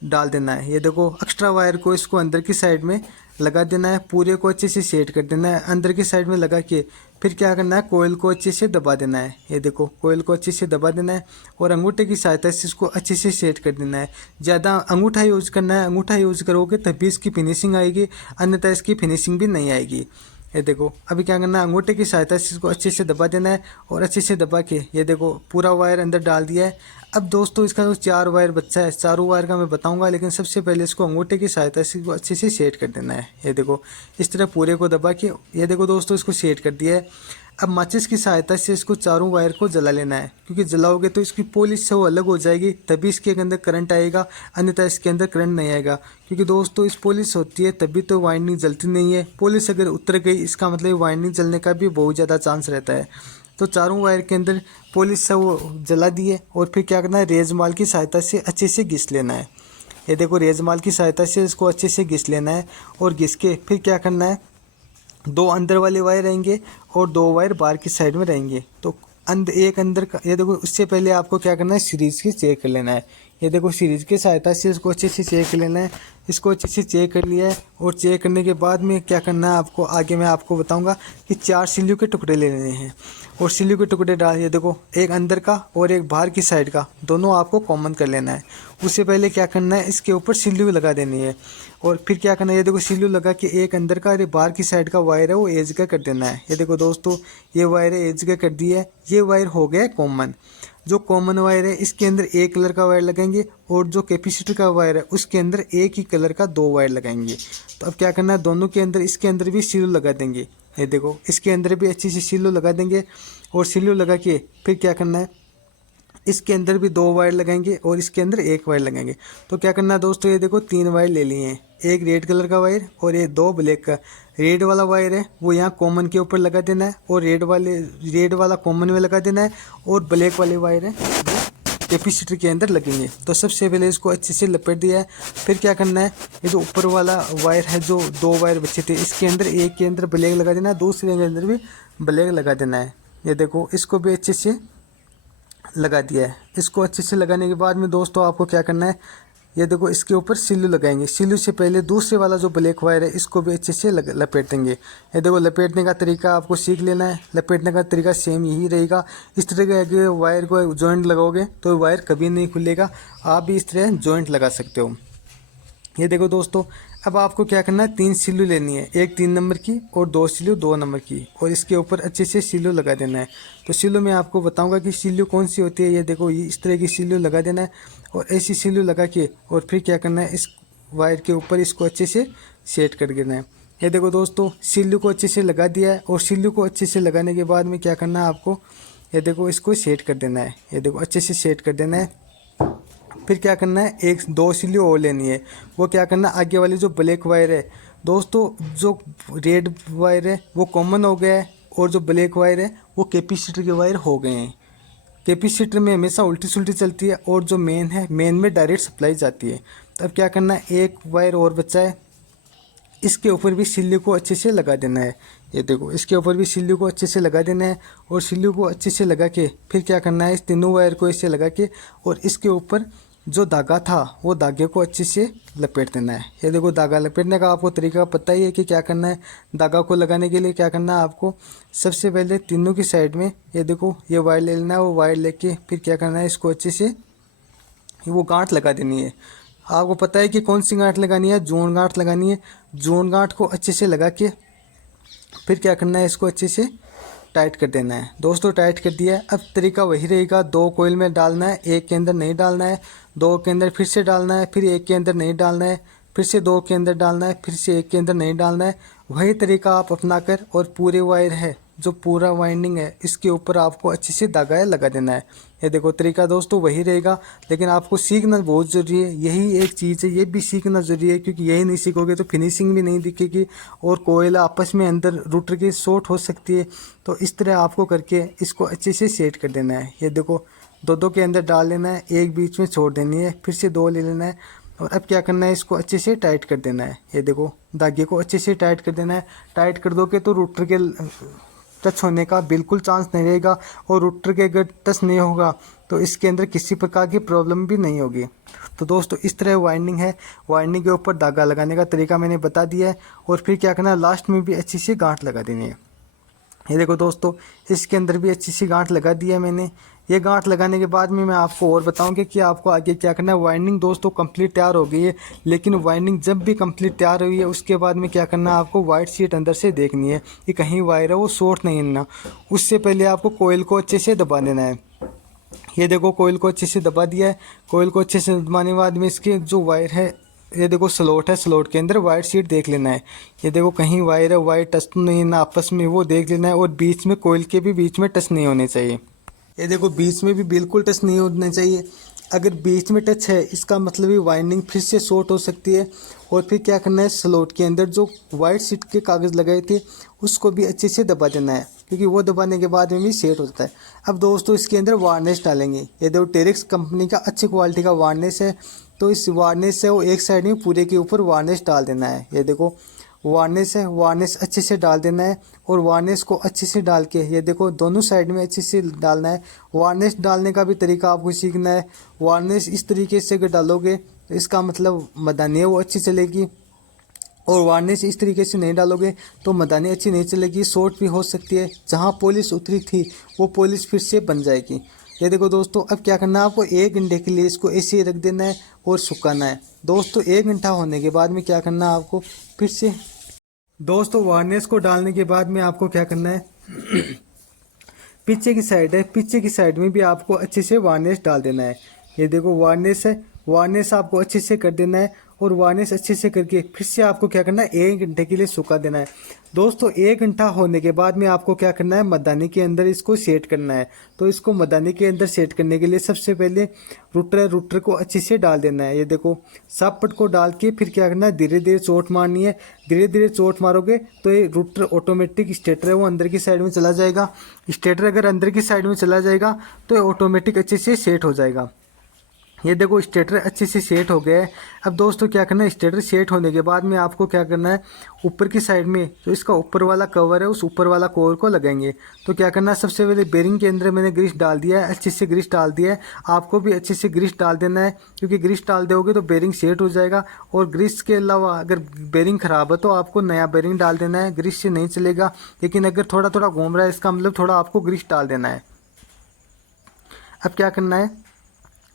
डाल देना है। ये देखो एक्स्ट्रा वायर को इसको अंदर की साइड में लगा देना है, पूरे को अच्छे से सेट कर देना है अंदर की साइड में लगा के। फिर क्या करना है, कोयल को अच्छे से दबा देना है। ये देखो कोयल को अच्छे से दबा देना है और अंगूठे की सहायता से इसको अच्छे से सेट कर देना है। ज़्यादा अंगूठा यूज करना है, अंगूठा यूज करोगे तभी इसकी फिनिशिंग आएगी, अन्यथा इसकी फिनिशिंग भी नहीं आएगी। ये देखो अभी क्या करना है, अंगूठे की सहायता से इसको अच्छे से दबा देना है और अच्छे से दबा के ये देखो पूरा वायर अंदर डाल दिया है। अब दोस्तों इसका जो 4 वायर बचा है, चारों वायर का मैं बताऊंगा, लेकिन सबसे पहले इसको अंगूठे की सहायता से इसको अच्छे से सेट कर देना है। ये देखो इस तरह पूरे को दबा के, ये देखो दोस्तों इसको सेट कर दिया है। अब माचिस की सहायता से इसको चारों वायर को जला लेना है, क्योंकि जलाओगे तो इसकी पॉलिश से वो अलग हो जाएगी, तभी इसके अंदर करंट आएगा, अन्यथा इसके अंदर करंट नहीं आएगा। क्योंकि दोस्तों इस पॉलिश होती है तभी तो वाइंडिंग जलती नहीं है। पॉलिश अगर उतर गई इसका मतलब वाइंडिंग जलने का भी बहुत ज़्यादा चांस रहता है। तो चारों वायर के अंदर पॉलिश से वो जला दिए और फिर क्या करना है, रेजमाल की सहायता से अच्छे से घिस लेना है। ये देखो रेजमाल की सहायता से इसको अच्छे से घिस लेना है और घिस के फिर क्या करना है, 2 अंदर वाले वायर रहेंगे और 2 वायर बाहर की साइड में रहेंगे। तो एक अंदर का, ये देखो उससे पहले आपको क्या करना है, सीरीज की चेक कर लेना है। ये देखो सीरीज की सहायता से इसको अच्छे से चेक कर लेना है। इसको अच्छे से चेक कर लिया है और चेक करने के बाद में क्या करना है आपको, आगे मैं आपको बताऊंगा कि 4 सिल्लू के टुकड़े ले लेने हैं और सिल्लू के टुकड़े डाल, ये देखो एक अंदर का और एक बाहर की साइड का, दोनों आपको कॉमन कर लेना है। उससे पहले क्या करना है, इसके ऊपर सिल्लू लगा देनी है और फिर क्या करना है, ये देखो सिल्लू लगा के एक अंदर का और एक बाहर की साइड का वायर है वो एज का कर देना है। ये देखो दोस्तों ये वायर एज का कर दिया है। ये वायर हो गया कॉमन। जो कॉमन वायर है इसके अंदर एक कलर का वायर लगाएंगे और जो कैपेसिटर का वायर है उसके अंदर एक ही कलर का 2 वायर लगाएंगे। तो अब क्या करना है, दोनों के अंदर, इसके अंदर भी सिल्लू लगा देंगे। ये देखो इसके अंदर भी अच्छी सी सिल्लू लगा देंगे और सिल्लू लगा के फिर क्या करना है, इसके अंदर भी 2 वायर लगाएंगे और इसके अंदर 1 वायर लगाएंगे। तो क्या करना है दोस्तों, ये देखो 3 वायर ले लिए हैं, एक रेड कलर का वायर और ये 2 ब्लैक का। रेड वाला वायर है वो यहाँ कॉमन के ऊपर लगा देना है और रेड वाला कॉमन में लगा देना है और ब्लैक वाले वायर है वो कैपेसिटर के अंदर लगेंगे। तो सबसे पहले इसको अच्छे से लपेट दिया है। फिर क्या करना है, ये जो ऊपर वाला वायर है, जो 2 वायर बचे थे, इसके अंदर एक के अंदर ब्लैक लगा देना है, दूसरे के अंदर भी ब्लैक लगा देना है। ये देखो इसको भी अच्छे से लगा दिया है। इसको अच्छे से लगाने के बाद में दोस्तों आपको क्या करना है, ये देखो इसके ऊपर सिल्लू लगाएंगे। सिल्लू से पहले दूसरे वाला जो ब्लैक वायर है इसको भी अच्छे से लपेट देंगे। ये देखो लपेटने का तरीका आपको सीख लेना है। लपेटने का तरीका सेम यही रहेगा। इस तरह के अगर वायर को जॉइंट लगाओगे तो वायर कभी नहीं खुलेगा। आप भी इस तरह जॉइंट लगा सकते हो। ये देखो दोस्तों अब आपको क्या करना है, 3 सिल्लू लेनी है, एक 3 नंबर की और 2 सिल्लू 2 नंबर की, और इसके ऊपर अच्छे से सिल्लू लगा देना है। तो सिल्लू मैं आपको बताऊंगा कि सिल्लू कौन सी होती है। ये देखो, ये इस तरह की सिल्लू लगा देना है और ऐसी सिल्लू लगा के और फिर क्या करना है, इस वायर के ऊपर इसको अच्छे से सेट कर देना है। ये देखो दोस्तों, सिल्लू को अच्छे से लगा दिया है और सिल्लू को अच्छे से लगाने के बाद में क्या करना है आपको, ये देखो इसको सेट कर देना है। ये देखो अच्छे से सेट कर देना है। फिर क्या करना है, एक 2 सिल्ली और लेनी है। वो क्या करना है, आगे वाली जो ब्लैक वायर है दोस्तों, जो रेड वायर है वो कॉमन हो गया है और जो ब्लैक वायर है वो कैपेसिटर के वायर हो गए हैं। कैपेसिटर में हमेशा उल्टी सुल्टी चलती है और जो मेन है, मेन में डायरेक्ट सप्लाई जाती है। तो अब क्या करना है, एक वायर और बचा है, इसके ऊपर भी सिल्ली को अच्छे से लगा देना है। ये देखो, इसके ऊपर भी सिल्ली को अच्छे से लगा देना है और सिल्ली को अच्छे से लगा के फिर क्या करना है, इस तीनों वायर को ऐसे लगा के और इसके ऊपर जो धागा था वो धागे को अच्छे से लपेट देना है। ये देखो, धागा लपेटने का आपको तरीका पता ही है कि क्या करना है। धागा को लगाने के लिए क्या करना है आपको, सबसे पहले तीनों की साइड में ये देखो ये वायर ले लेना है। वो वायर लेके फिर क्या करना है, इसको अच्छे से वो गांठ लगा देनी है। आपको पता है कि कौन सी गांठ लगानी है, जोड़ गांठ लगानी है। जोड़ गांठ को अच्छे से लगा के फिर क्या करना है, इसको अच्छे से टाइट कर देना है। दोस्तों टाइट कर दिया है। अब तरीका वही रहेगा, 2 कोयल में डालना है, एक के अंदर नहीं डालना है, 2 के अंदर फिर से डालना है, फिर एक के अंदर नहीं डालना है, फिर से 2 के अंदर डालना है, फिर से एक के अंदर नहीं डालना है। वही तरीका आप अपना कर और पूरे वायर है जो पूरा वाइंडिंग है इसके ऊपर आपको अच्छे से धागा लगा देना है। ये देखो, तरीका दोस्तों वही रहेगा, लेकिन आपको सीखना बहुत ज़रूरी है। यही एक चीज़ है, ये भी सीखना ज़रूरी है, क्योंकि यही नहीं सीखोगे तो फिनिशिंग भी नहीं दिखेगी और कोयल आपस में अंदर रूटर की शॉर्ट हो सकती है। तो इस तरह आपको करके इसको अच्छे से सेट कर देना है। ये देखो, 2 के अंदर डाल लेना है, एक बीच में छोड़ देनी है, फिर से 2 ले लेना है और अब क्या करना है, इसको अच्छे से टाइट कर देना है। ये देखो, धागे को अच्छे से टाइट कर देना है। टाइट कर दोगे तो रूटर के टच होने का बिल्कुल चांस नहीं रहेगा और रूटर के अगर टच नहीं होगा तो इसके अंदर किसी प्रकार की प्रॉब्लम भी नहीं होगी। तो दोस्तों इस तरह वाइंडिंग है। वाइंडिंग के ऊपर धागा लगाने का तरीका मैंने बता दिया है और फिर क्या करना है, लास्ट में भी अच्छी सी गांठ लगा देनी है। ये देखो दोस्तों, इसके अंदर भी अच्छी सी गांठ लगा दी है मैंने। ये गांठ लगाने के बाद में मैं आपको और बताऊंगा कि आपको आगे क्या करना है। वाइंडिंग दोस्तों कंप्लीट तैयार हो गई है, लेकिन वाइंडिंग जब भी कंप्लीट तैयार हुई है उसके बाद में क्या करना है, आपको वाइट शीट अंदर से देखनी है कि कहीं वायर है वो शॉर्ट नहीं होना। उससे पहले आपको कोयल को अच्छे से दबा देना है। ये देखो, कोयल को अच्छे से दबा दिया है। कोयल को अच्छे से दबाने के बाद में इसके जो वायर है, ये देखो स्लॉट है, स्लॉट के अंदर वायर शीट देख लेना है। ये देखो, कहीं वायर है, वायर टच तो नहीं है ना आपस में, वो देख लेना है। और बीच में कोयल के भी बीच में टच नहीं होने चाहिए। ये देखो, बीच में भी बिल्कुल टच नहीं होना चाहिए। अगर बीच में टच है इसका मतलब ही वाइंडिंग फिर से शॉर्ट हो सकती है। और फिर क्या करना है, स्लॉट के अंदर जो वाइट शीट के कागज़ लगाए थे उसको भी अच्छे से दबा देना है, क्योंकि वो दबाने के बाद में भी सेट होता है। अब दोस्तों इसके अंदर वार्निश डालेंगे। ये देखो, टेरिक्स कंपनी का अच्छी क्वालिटी का वार्निश है। तो इस वार्निश से वो एक साइड में पूरे के ऊपर वार्निश डाल देना है। ये देखो, वार्निश है, वार्निश अच्छे से डाल देना है और वार्निश को अच्छे से डाल के ये देखो दोनों साइड में अच्छे से डालना है। वार्निश डालने का भी तरीका आपको सीखना है। वार्निश इस तरीके से अगर डालोगे तो इसका मतलब मदानी है वो अच्छी चलेगी, और वार्निश इस तरीके से नहीं डालोगे तो मदानी अच्छी नहीं चलेगी, शॉर्ट भी हो सकती है। जहाँ पॉलिश उतरी थी वो पॉलिश फिर से बन जाएगी। ये देखो दोस्तों, अब क्या करना है, आपको 1 घंटे के लिए इसको ऐसे ही रख देना है और सुखाना है। दोस्तों 1 घंटा होने के बाद में क्या करना है आपको, फिर से दोस्तों वार्निश को डालने के बाद में आपको क्या करना है, पीछे की साइड है, पीछे की साइड में भी आपको अच्छे से वार्निश डाल देना है। ये देखो वार्निश है, वार्निश आपको अच्छे से कर देना है और वार्निश अच्छे से करके फिर से आपको क्या करना है, 1 घंटे के लिए सुखा देना है। दोस्तों 1 घंटा होने के बाद में आपको क्या करना है, मदानी के अंदर इसको सेट करना है। तो इसको मदानी के अंदर सेट करने के लिए सबसे पहले रूटर को अच्छे से डाल देना है। ये देखो, सापट को डाल के फिर क्या करना है, धीरे धीरे चोट मारनी है। धीरे धीरे चोट मारोगे तो ये रूटर ऑटोमेटिक स्टेटर है वो अंदर की साइड में चला जाएगा। स्टेटर अगर अंदर की साइड में चला जाएगा तो ये ऑटोमेटिक अच्छे से सेट हो जाएगा। ये देखो, स्टेटर अच्छे से सेट हो गया है। अब दोस्तों क्या करना है, स्टेटर सेट होने के बाद में आपको क्या करना है, ऊपर की साइड में जो इसका ऊपर वाला कवर है उस ऊपर वाला कवर को लगाएंगे। तो क्या करना है, सबसे पहले बेरिंग के अंदर मैंने ग्रीस डाल दिया है, अच्छे से ग्रीस डाल दिया है। आपको भी अच्छे से ग्रीस डाल देना है, क्योंकि ग्रीस डाल दोगे तो बेरिंग सेट हो जाएगा। और ग्रीस के अलावा अगर बेरिंग ख़राब है तो आपको नया बेरिंग डाल देना है, ग्रीस से नहीं चलेगा। लेकिन अगर थोड़ा थोड़ा घूम रहा है इसका मतलब थोड़ा आपको ग्रीस डाल देना है। अब क्या करना है,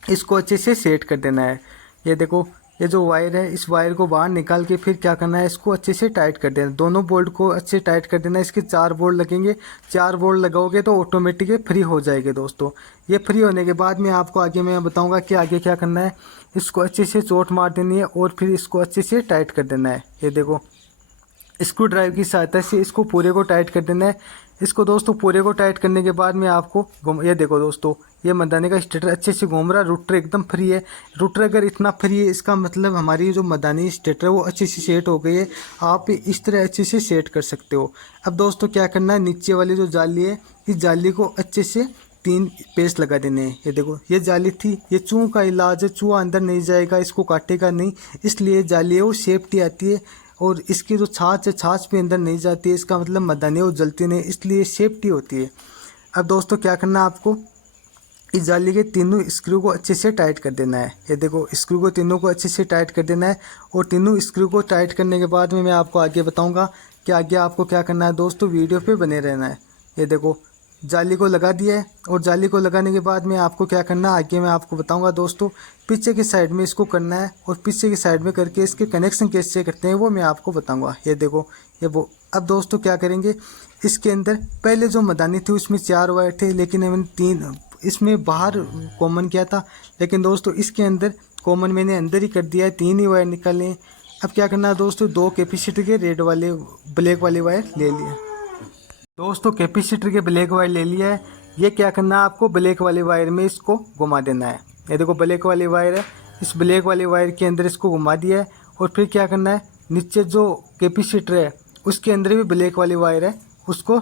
इसको अच्छे से सेट कर देना है। ये देखो, ये जो वायर है इस वायर को बाहर निकाल के फिर क्या करना है, इसको अच्छे से टाइट कर देना। दोनों बोल्ट को अच्छे से टाइट कर देना। इसके 4 बोल्ट लगेंगे। 4 बोल्ट लगाओगे तो ऑटोमेटिक फ्री हो जाएंगे दोस्तों। ये फ्री होने के बाद में आपको आगे मैं बताऊंगा कि आगे क्या करना है। इसको अच्छे से चोट मार देनी है और फिर इसको अच्छे से टाइट कर देना है। ये देखो स्क्रू ड्राइव की सहायता से इसको पूरे को टाइट कर देना है। इसको दोस्तों पूरे को टाइट करने के बाद में आपको ये देखो दोस्तों, ये मदानी का स्टेटर अच्छे से घूम रहा है। रूटर एकदम फ्री है। रूटर अगर इतना फ्री है इसका मतलब हमारी जो मदानी स्टेटर है वो अच्छे से सेट हो गई है। आप इस तरह अच्छे से सेट कर सकते हो। अब दोस्तों क्या करना है, नीचे वाली जो जाली है इस जाली को अच्छे से 3 पेस्ट लगा देने हैं। ये देखो ये जाली थी, ये चूहों का इलाज है। चूहा अंदर नहीं जाएगा, इसको काटेगा नहीं, इसलिए जाली है वो सेफ्टी आती है। और इसकी जो छाछ है छाछ भी अंदर नहीं जाती है, इसका मतलब मदानी वो जलती नहीं, इसलिए सेफ्टी होती है। अब दोस्तों क्या करना है आपको, इस जाली के तीनों स्क्रू को अच्छे से टाइट कर देना है। ये देखो स्क्रू को तीनों को अच्छे से टाइट कर देना है। और तीनों स्क्रू को टाइट करने के बाद में मैं आपको आगे बताऊंगा कि आगे आपको क्या करना है। दोस्तों वीडियो पे बने रहना है। ये देखो जाली को लगा दिया है और जाली को लगाने के बाद में आपको क्या करना है आगे मैं आपको बताऊंगा दोस्तों। पीछे की साइड में इसको करना है और पीछे की साइड में करके इसके कनेक्शन कैसे करते हैं वो मैं आपको बताऊंगा। ये देखो ये वो। अब दोस्तों क्या करेंगे, इसके अंदर पहले जो मदानी थी उसमें 4 वायर थे, लेकिन मैंने 3 इसमें बाहर कॉमन किया था, लेकिन दोस्तों इसके अंदर कॉमन मैंने अंदर ही कर दिया है। 3 ही वायर निकाले। अब क्या करना है दोस्तों, 2 कैपेसिटर के रेड वाले ब्लैक वाले वायर ले लिए। दोस्तों कैपेसिटर के ब्लैक वायर ले लिया है। ये क्या करना है आपको, ब्लैक वाले वायर में इसको घुमा देना है। ये देखो ब्लैक वाले वायर है, इस ब्लैक वाले वायर के अंदर इसको घुमा दिया है। और फिर क्या करना है, नीचे जो कैपेसिटर है उसके अंदर भी ब्लैक वाली वायर है, उसको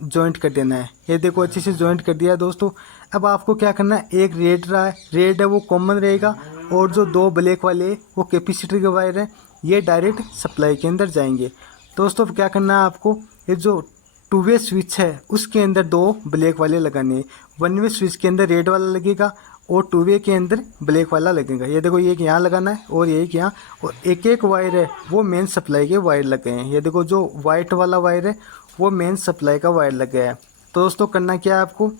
जॉइंट कर देना है। ये देखो अच्छे से जॉइंट कर दिया है दोस्तों। अब आपको क्या करना है, एक रेड रहा है, रेड है वो कॉमन रहेगा, और जो 2 ब्लैक वाले वो कैपेसिटर के वायर है, ये डायरेक्ट सप्लाई के अंदर जाएंगे। दोस्तों क्या करना है आपको, ये जो 2 वे स्विच है उसके अंदर 2 ब्लैक वाले लगाने हैं। 1 वे स्विच के अंदर रेड वाला लगेगा और 2 वे के अंदर ब्लैक वाला लगेगा। ये देखो ये एक यहाँ लगाना है और ये एक यहाँ, और एक एक वायर है वो मेन सप्लाई के वायर लगे हैं। ये देखो जो वाइट वाला वायर है वो मेन सप्लाई का वायर लगा है। तो दोस्तों करना क्या है आपको,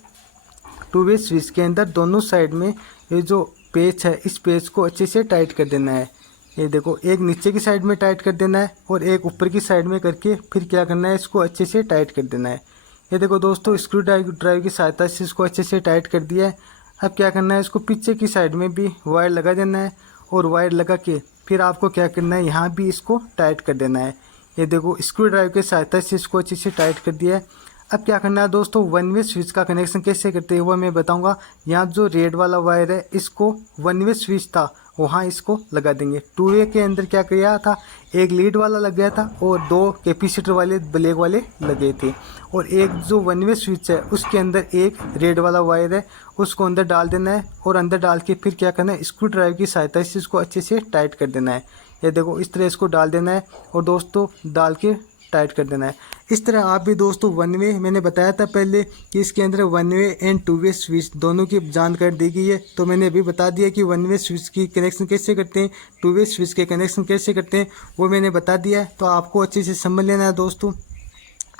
2 वे स्विच के अंदर दोनों साइड में ये जो पेच है इस पेच को अच्छे से टाइट कर देना है। ये देखो एक नीचे की साइड में टाइट कर देना है और एक ऊपर की साइड में करके फिर क्या करना है, इसको अच्छे से टाइट कर देना है। ये देखो दोस्तों स्क्रू ड्राइव की सहायता से इसको अच्छे से टाइट कर दिया है। अब क्या करना है, इसको पीछे की साइड में भी वायर लगा देना है और वायर लगा के फिर आपको क्या करना है, यहाँ भी इसको टाइट कर देना है। ये देखो स्क्रू ड्राइव की सहायता से इसको अच्छे से टाइट कर दिया है। अब क्या करना है दोस्तों, 1 वे स्विच का कनेक्शन कैसे करते हैं वो मैं बताऊंगा। यहाँ जो रेड वाला वायर है इसको 1 वे स्विच था वहाँ इसको लगा देंगे। 2 वे के अंदर क्या किया था, एक लीड वाला लग गया था और 2 कैपेसिटर वाले ब्लैक वाले लगे थे, और एक जो 1 वे स्विच है उसके अंदर एक रेड वाला वायर है उसको अंदर डाल देना है। और अंदर डाल के फिर क्या करना है, स्क्रू ड्राइव की सहायता से इसको अच्छे से टाइट कर देना है। ये देखो इस तरह इसको डाल देना है और दोस्तों डाल के टाइट कर देना है। इस तरह आप भी दोस्तों 1 वे, मैंने बताया था पहले कि इसके अंदर 1 वे एंड 2 वे स्विच दोनों की जानकारी दी गई है। तो मैंने अभी बता दिया कि 1 वे स्विच की कनेक्शन कैसे करते हैं, 2 वे स्विच के कनेक्शन कैसे करते हैं वो मैंने बता दिया है। तो आपको अच्छे से समझ लेना है दोस्तों।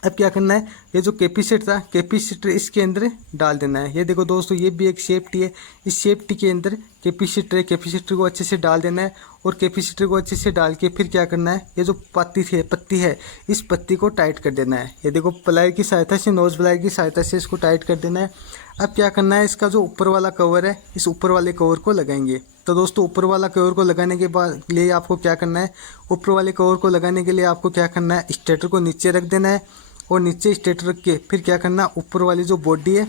अब क्या करना है, ये जो कैपेसिटर था कैपेसिटर इसके अंदर डाल देना है। ये देखो दोस्तों ये भी एक सेफ्टी है, इस सेफ्टी के अंदर कैपेसिटर है, कैपेसिटर को अच्छे से डाल देना है। और कैपेसिटर को अच्छे से डाल के फिर क्या करना है, ये जो पत्ती है इस पत्ती को टाइट कर देना है। ये देखो प्लाई की सहायता से, नोज प्लाई की सहायता से इसको टाइट कर देना है। अब क्या करना है, इसका जो ऊपर वाला कवर है इस ऊपर वाले कवर को लगाएंगे। तो दोस्तों ऊपर वाला कवर को लगाने के बाद लिए आपको क्या करना है, ऊपर वाले कवर को लगाने के लिए आपको क्या करना है, स्टेटर को नीचे रख देना है और नीचे स्टेटर रख के फिर क्या करना, ऊपर वाली जो बॉडी है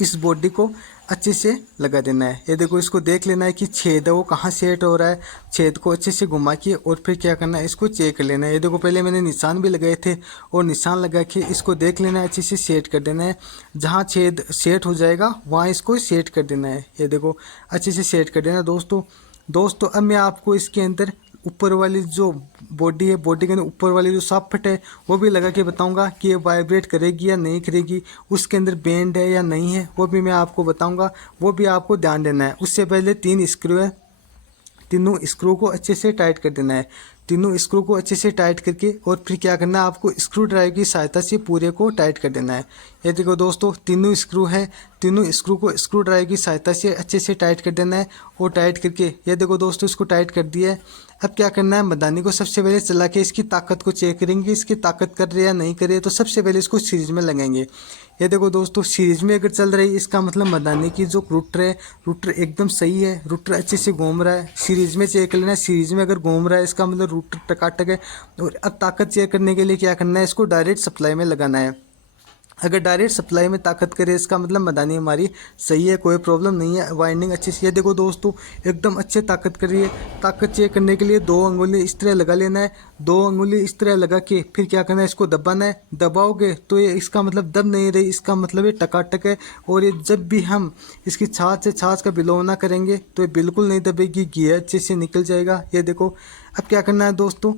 इस बॉडी को अच्छे से लगा देना है। ये देखो इसको देख लेना है कि छेद है वो कहाँ सेट हो रहा है, छेद को अच्छे से घुमा के और फिर क्या करना है, इसको चेक कर लेना है। ये देखो पहले मैंने निशान भी लगाए थे और निशान लगा के इसको देख लेना है, अच्छे से सेट कर देना है। जहाँ छेद सेट हो जाएगा वहाँ इसको सेट कर देना है। ये देखो अच्छे से सेट कर देना दोस्तों। अब मैं आपको इसके अंदर ऊपर वाली जो बॉडी है, बॉडी के अंदर ऊपर वाली जो सॉफ्ट है वो भी लगा के बताऊंगा कि ये वाइब्रेट करेगी या नहीं करेगी, उसके अंदर बैंड है या नहीं है वो भी मैं आपको बताऊंगा, वो भी आपको ध्यान देना है। उससे पहले 3 स्क्रू है, तीनों स्क्रू को अच्छे से टाइट कर देना है। तीनों स्क्रू को अच्छे से टाइट करके और फिर क्या करना है, आपको स्क्रू ड्राइव की सहायता से पूरे को टाइट कर देना है। ये देखो दोस्तों तीनों स्क्रू है, तीनों स्क्रू को स्क्रू ड्राइव की सहायता से अच्छे से टाइट कर देना है और टाइट करके ये देखो दोस्तों इसको टाइट कर दिया है। अब क्या करना है, मदानी को सबसे पहले चला के इसकी ताकत को चेक करेंगे, इसकी ताकत कर रही है या नहीं कर रही है। तो सबसे पहले इसको सीरीज में लगाएंगे। ये देखो दोस्तों सीरीज में अगर चल रही है इसका मतलब मदानी की जो रूटर है, रूटर एकदम सही है, रूटर अच्छे से घूम रहा है। सीरीज में चेक लेना है, सीरीज में अगर घूम रहा है इसका मतलब रूटर टकाटक है। और अब ताकत चेक करने के लिए क्या करना है, इसको डायरेक्ट सप्लाई में लगाना है। अगर डायरेक्ट सप्लाई में ताकत करे इसका मतलब मदानी हमारी सही है, कोई प्रॉब्लम नहीं है, वाइंडिंग अच्छी से। ये देखो दोस्तों एकदम अच्छे ताकत कर रही है। ताकत चेक करने के लिए 2 अंगुली इस तरह लगा लेना है। 2 अंगुली इस तरह लगा के फिर क्या करना है, इसको दबाना है। दबाओगे तो ये इसका मतलब दब नहीं रही, इसका मतलब ये टकाटक है। और ये जब भी हम इसकी छाछ से छाछ का बिलोना करेंगे तो ये बिल्कुल नहीं दबेगी, घी अच्छे से निकल जाएगा। ये देखो अब क्या करना है दोस्तों,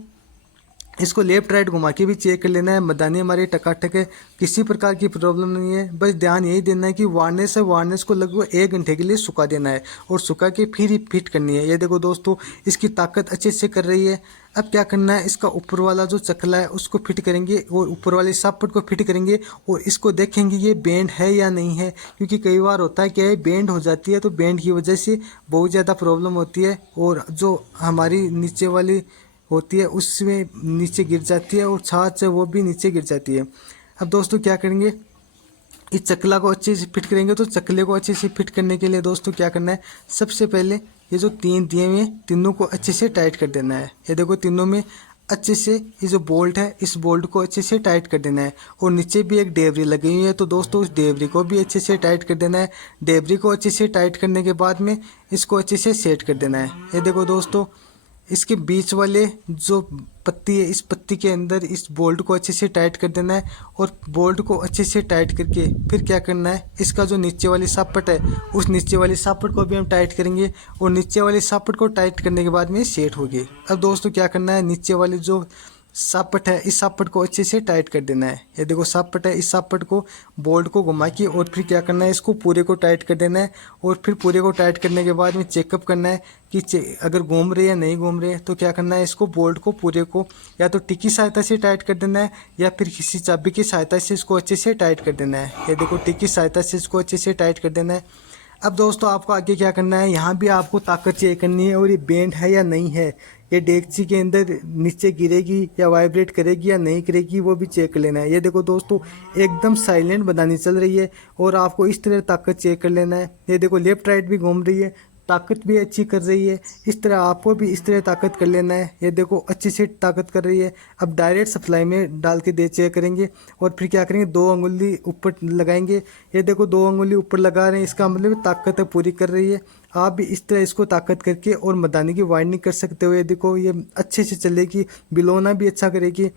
इसको लेफ्ट राइट घुमा के भी चेक कर लेना है। मदानी हमारी टकाटक है, किसी प्रकार की प्रॉब्लम नहीं है। बस ध्यान यही देना है कि वार्निश को लगभग 1 घंटे के लिए सुखा देना है और सुखा के फिर ही फिट करनी है। ये देखो दोस्तों इसकी ताकत अच्छे से कर रही है। अब क्या करना है, इसका ऊपर वाला जो चकला है उसको फिट करेंगे और ऊपर वाले सापट को फिट करेंगे और इसको देखेंगे ये बेंड है या नहीं है। क्योंकि कई बार होता है क्या है, बेंड हो जाती है तो बेंड की वजह से बहुत ज़्यादा प्रॉब्लम होती है और जो हमारी नीचे वाली होती है उसमें नीचे गिर जाती है और छाछ है वो भी नीचे गिर जाती है। अब दोस्तों क्या करेंगे, इस चकला को अच्छे से फिट करेंगे। तो चकले को अच्छे से फिट करने के लिए दोस्तों क्या करना है, सबसे पहले ये जो 3 दिए हुए तीनों को अच्छे से टाइट कर देना है। ये देखो तीनों में अच्छे से ये जो बोल्ट है इस बोल्ट को अच्छे से टाइट कर देना है। और नीचे भी एक डेबरी लगी हुई है तो दोस्तों उस डेबरी को भी अच्छे से टाइट कर देना है। डेबरी को अच्छे से टाइट करने के बाद में इसको अच्छे से सेट कर देना है। ये देखो दोस्तों इसके बीच वाले जो पत्ती है इस पत्ती के अंदर इस बोल्ट को अच्छे से टाइट कर देना है। और बोल्ट को अच्छे से टाइट करके फिर क्या करना है, इसका जो नीचे वाली सापट है उस नीचे वाली सापट को भी हम टाइट करेंगे और नीचे वाली सापट को टाइट करने के बाद में सेट होगी। अब दोस्तों क्या करना है, नीचे वाली जो सापट है इस सापट को अच्छे से टाइट कर देना है। ये देखो सापट है, इस सापट को बोल्ट को घुमा के और फिर क्या करना है, इसको पूरे को टाइट कर देना है। और फिर पूरे को टाइट करने के बाद में चेकअप करना है कि अगर घूम रही है या नहीं घूम रही है। तो क्या करना है, इसको बोल्ट को पूरे को या तो टिक की सहायता से टाइट कर देना है या फिर किसी चाबी की सहायता से इसको अच्छे से टाइट कर देना है। ये देखो टिक की सहायता से इसको अच्छे से टाइट कर देना है। अब दोस्तों आपको आगे क्या करना है, यहाँ भी आपको ताकत चेक करनी है और ये बेंड है या नहीं है, ये डेगची के अंदर नीचे गिरेगी या वाइब्रेट करेगी या नहीं करेगी वो भी चेक कर लेना है। ये देखो दोस्तों एकदम साइलेंट मदानी चल रही है और आपको इस तरह ताकत चेक कर लेना है। ये देखो लेफ्ट राइट भी घूम रही है, ताकत भी अच्छी कर रही है। इस तरह आपको भी इस तरह ताकत कर लेना है। ये देखो अच्छी से ताकत कर रही है। अब डायरेक्ट सप्लाई में डाल के दे चेक करेंगे और फिर क्या करेंगे, 2 अंगुली ऊपर लगाएंगे। ये देखो 2 अंगुली ऊपर लगा रहे हैं, इसका मतलब ताकत पूरी कर रही है। आप भी इस तरह इसको ताकत करके और मदानी की वाइंडिंग कर सकते हो। ये देखो ये अच्छे से चलेगी, बिलोना भी अच्छा करेगी।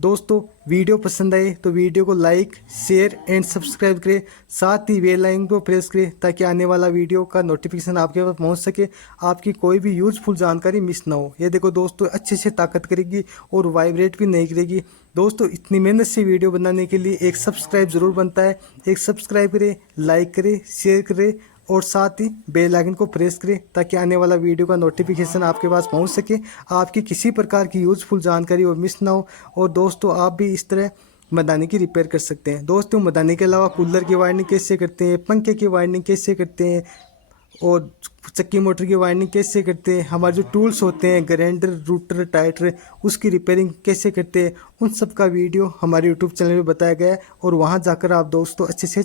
दोस्तों वीडियो पसंद आए तो वीडियो को लाइक शेयर एंड सब्सक्राइब करें, साथ ही बेल आइकन को प्रेस करें ताकि आने वाला वीडियो का नोटिफिकेशन आपके पास पहुंच सके, आपकी कोई भी यूजफुल जानकारी मिस ना हो। ये देखो दोस्तों अच्छे से ताकत करेगी और वाइब्रेट भी नहीं करेगी। दोस्तों इतनी मेहनत से वीडियो बनाने के लिए एक सब्सक्राइब ज़रूर बनता है। एक सब्सक्राइब करें, लाइक करें, शेयर करें और साथ ही बेल आइकन को प्रेस करें ताकि आने वाला वीडियो का नोटिफिकेशन आपके पास पहुंच सके, आपकी किसी प्रकार की यूजफुल जानकारी और मिस ना हो। और दोस्तों आप भी इस तरह मदानी की रिपेयर कर सकते हैं। दोस्तों मदानी के अलावा कूलर की वाइंडिंग कैसे करते हैं, पंखे की वाइंडिंग कैसे करते हैं और चक्की मोटर की वाइंडिंग कैसे करते हैं, हमारे जो टूल्स होते हैं ग्राइंडर रूटर टाइटर उसकी रिपेयरिंग कैसे करते हैं, उन सब का वीडियो हमारे यूट्यूब चैनल में बताया गया है और वहाँ जाकर आप दोस्तों अच्छे से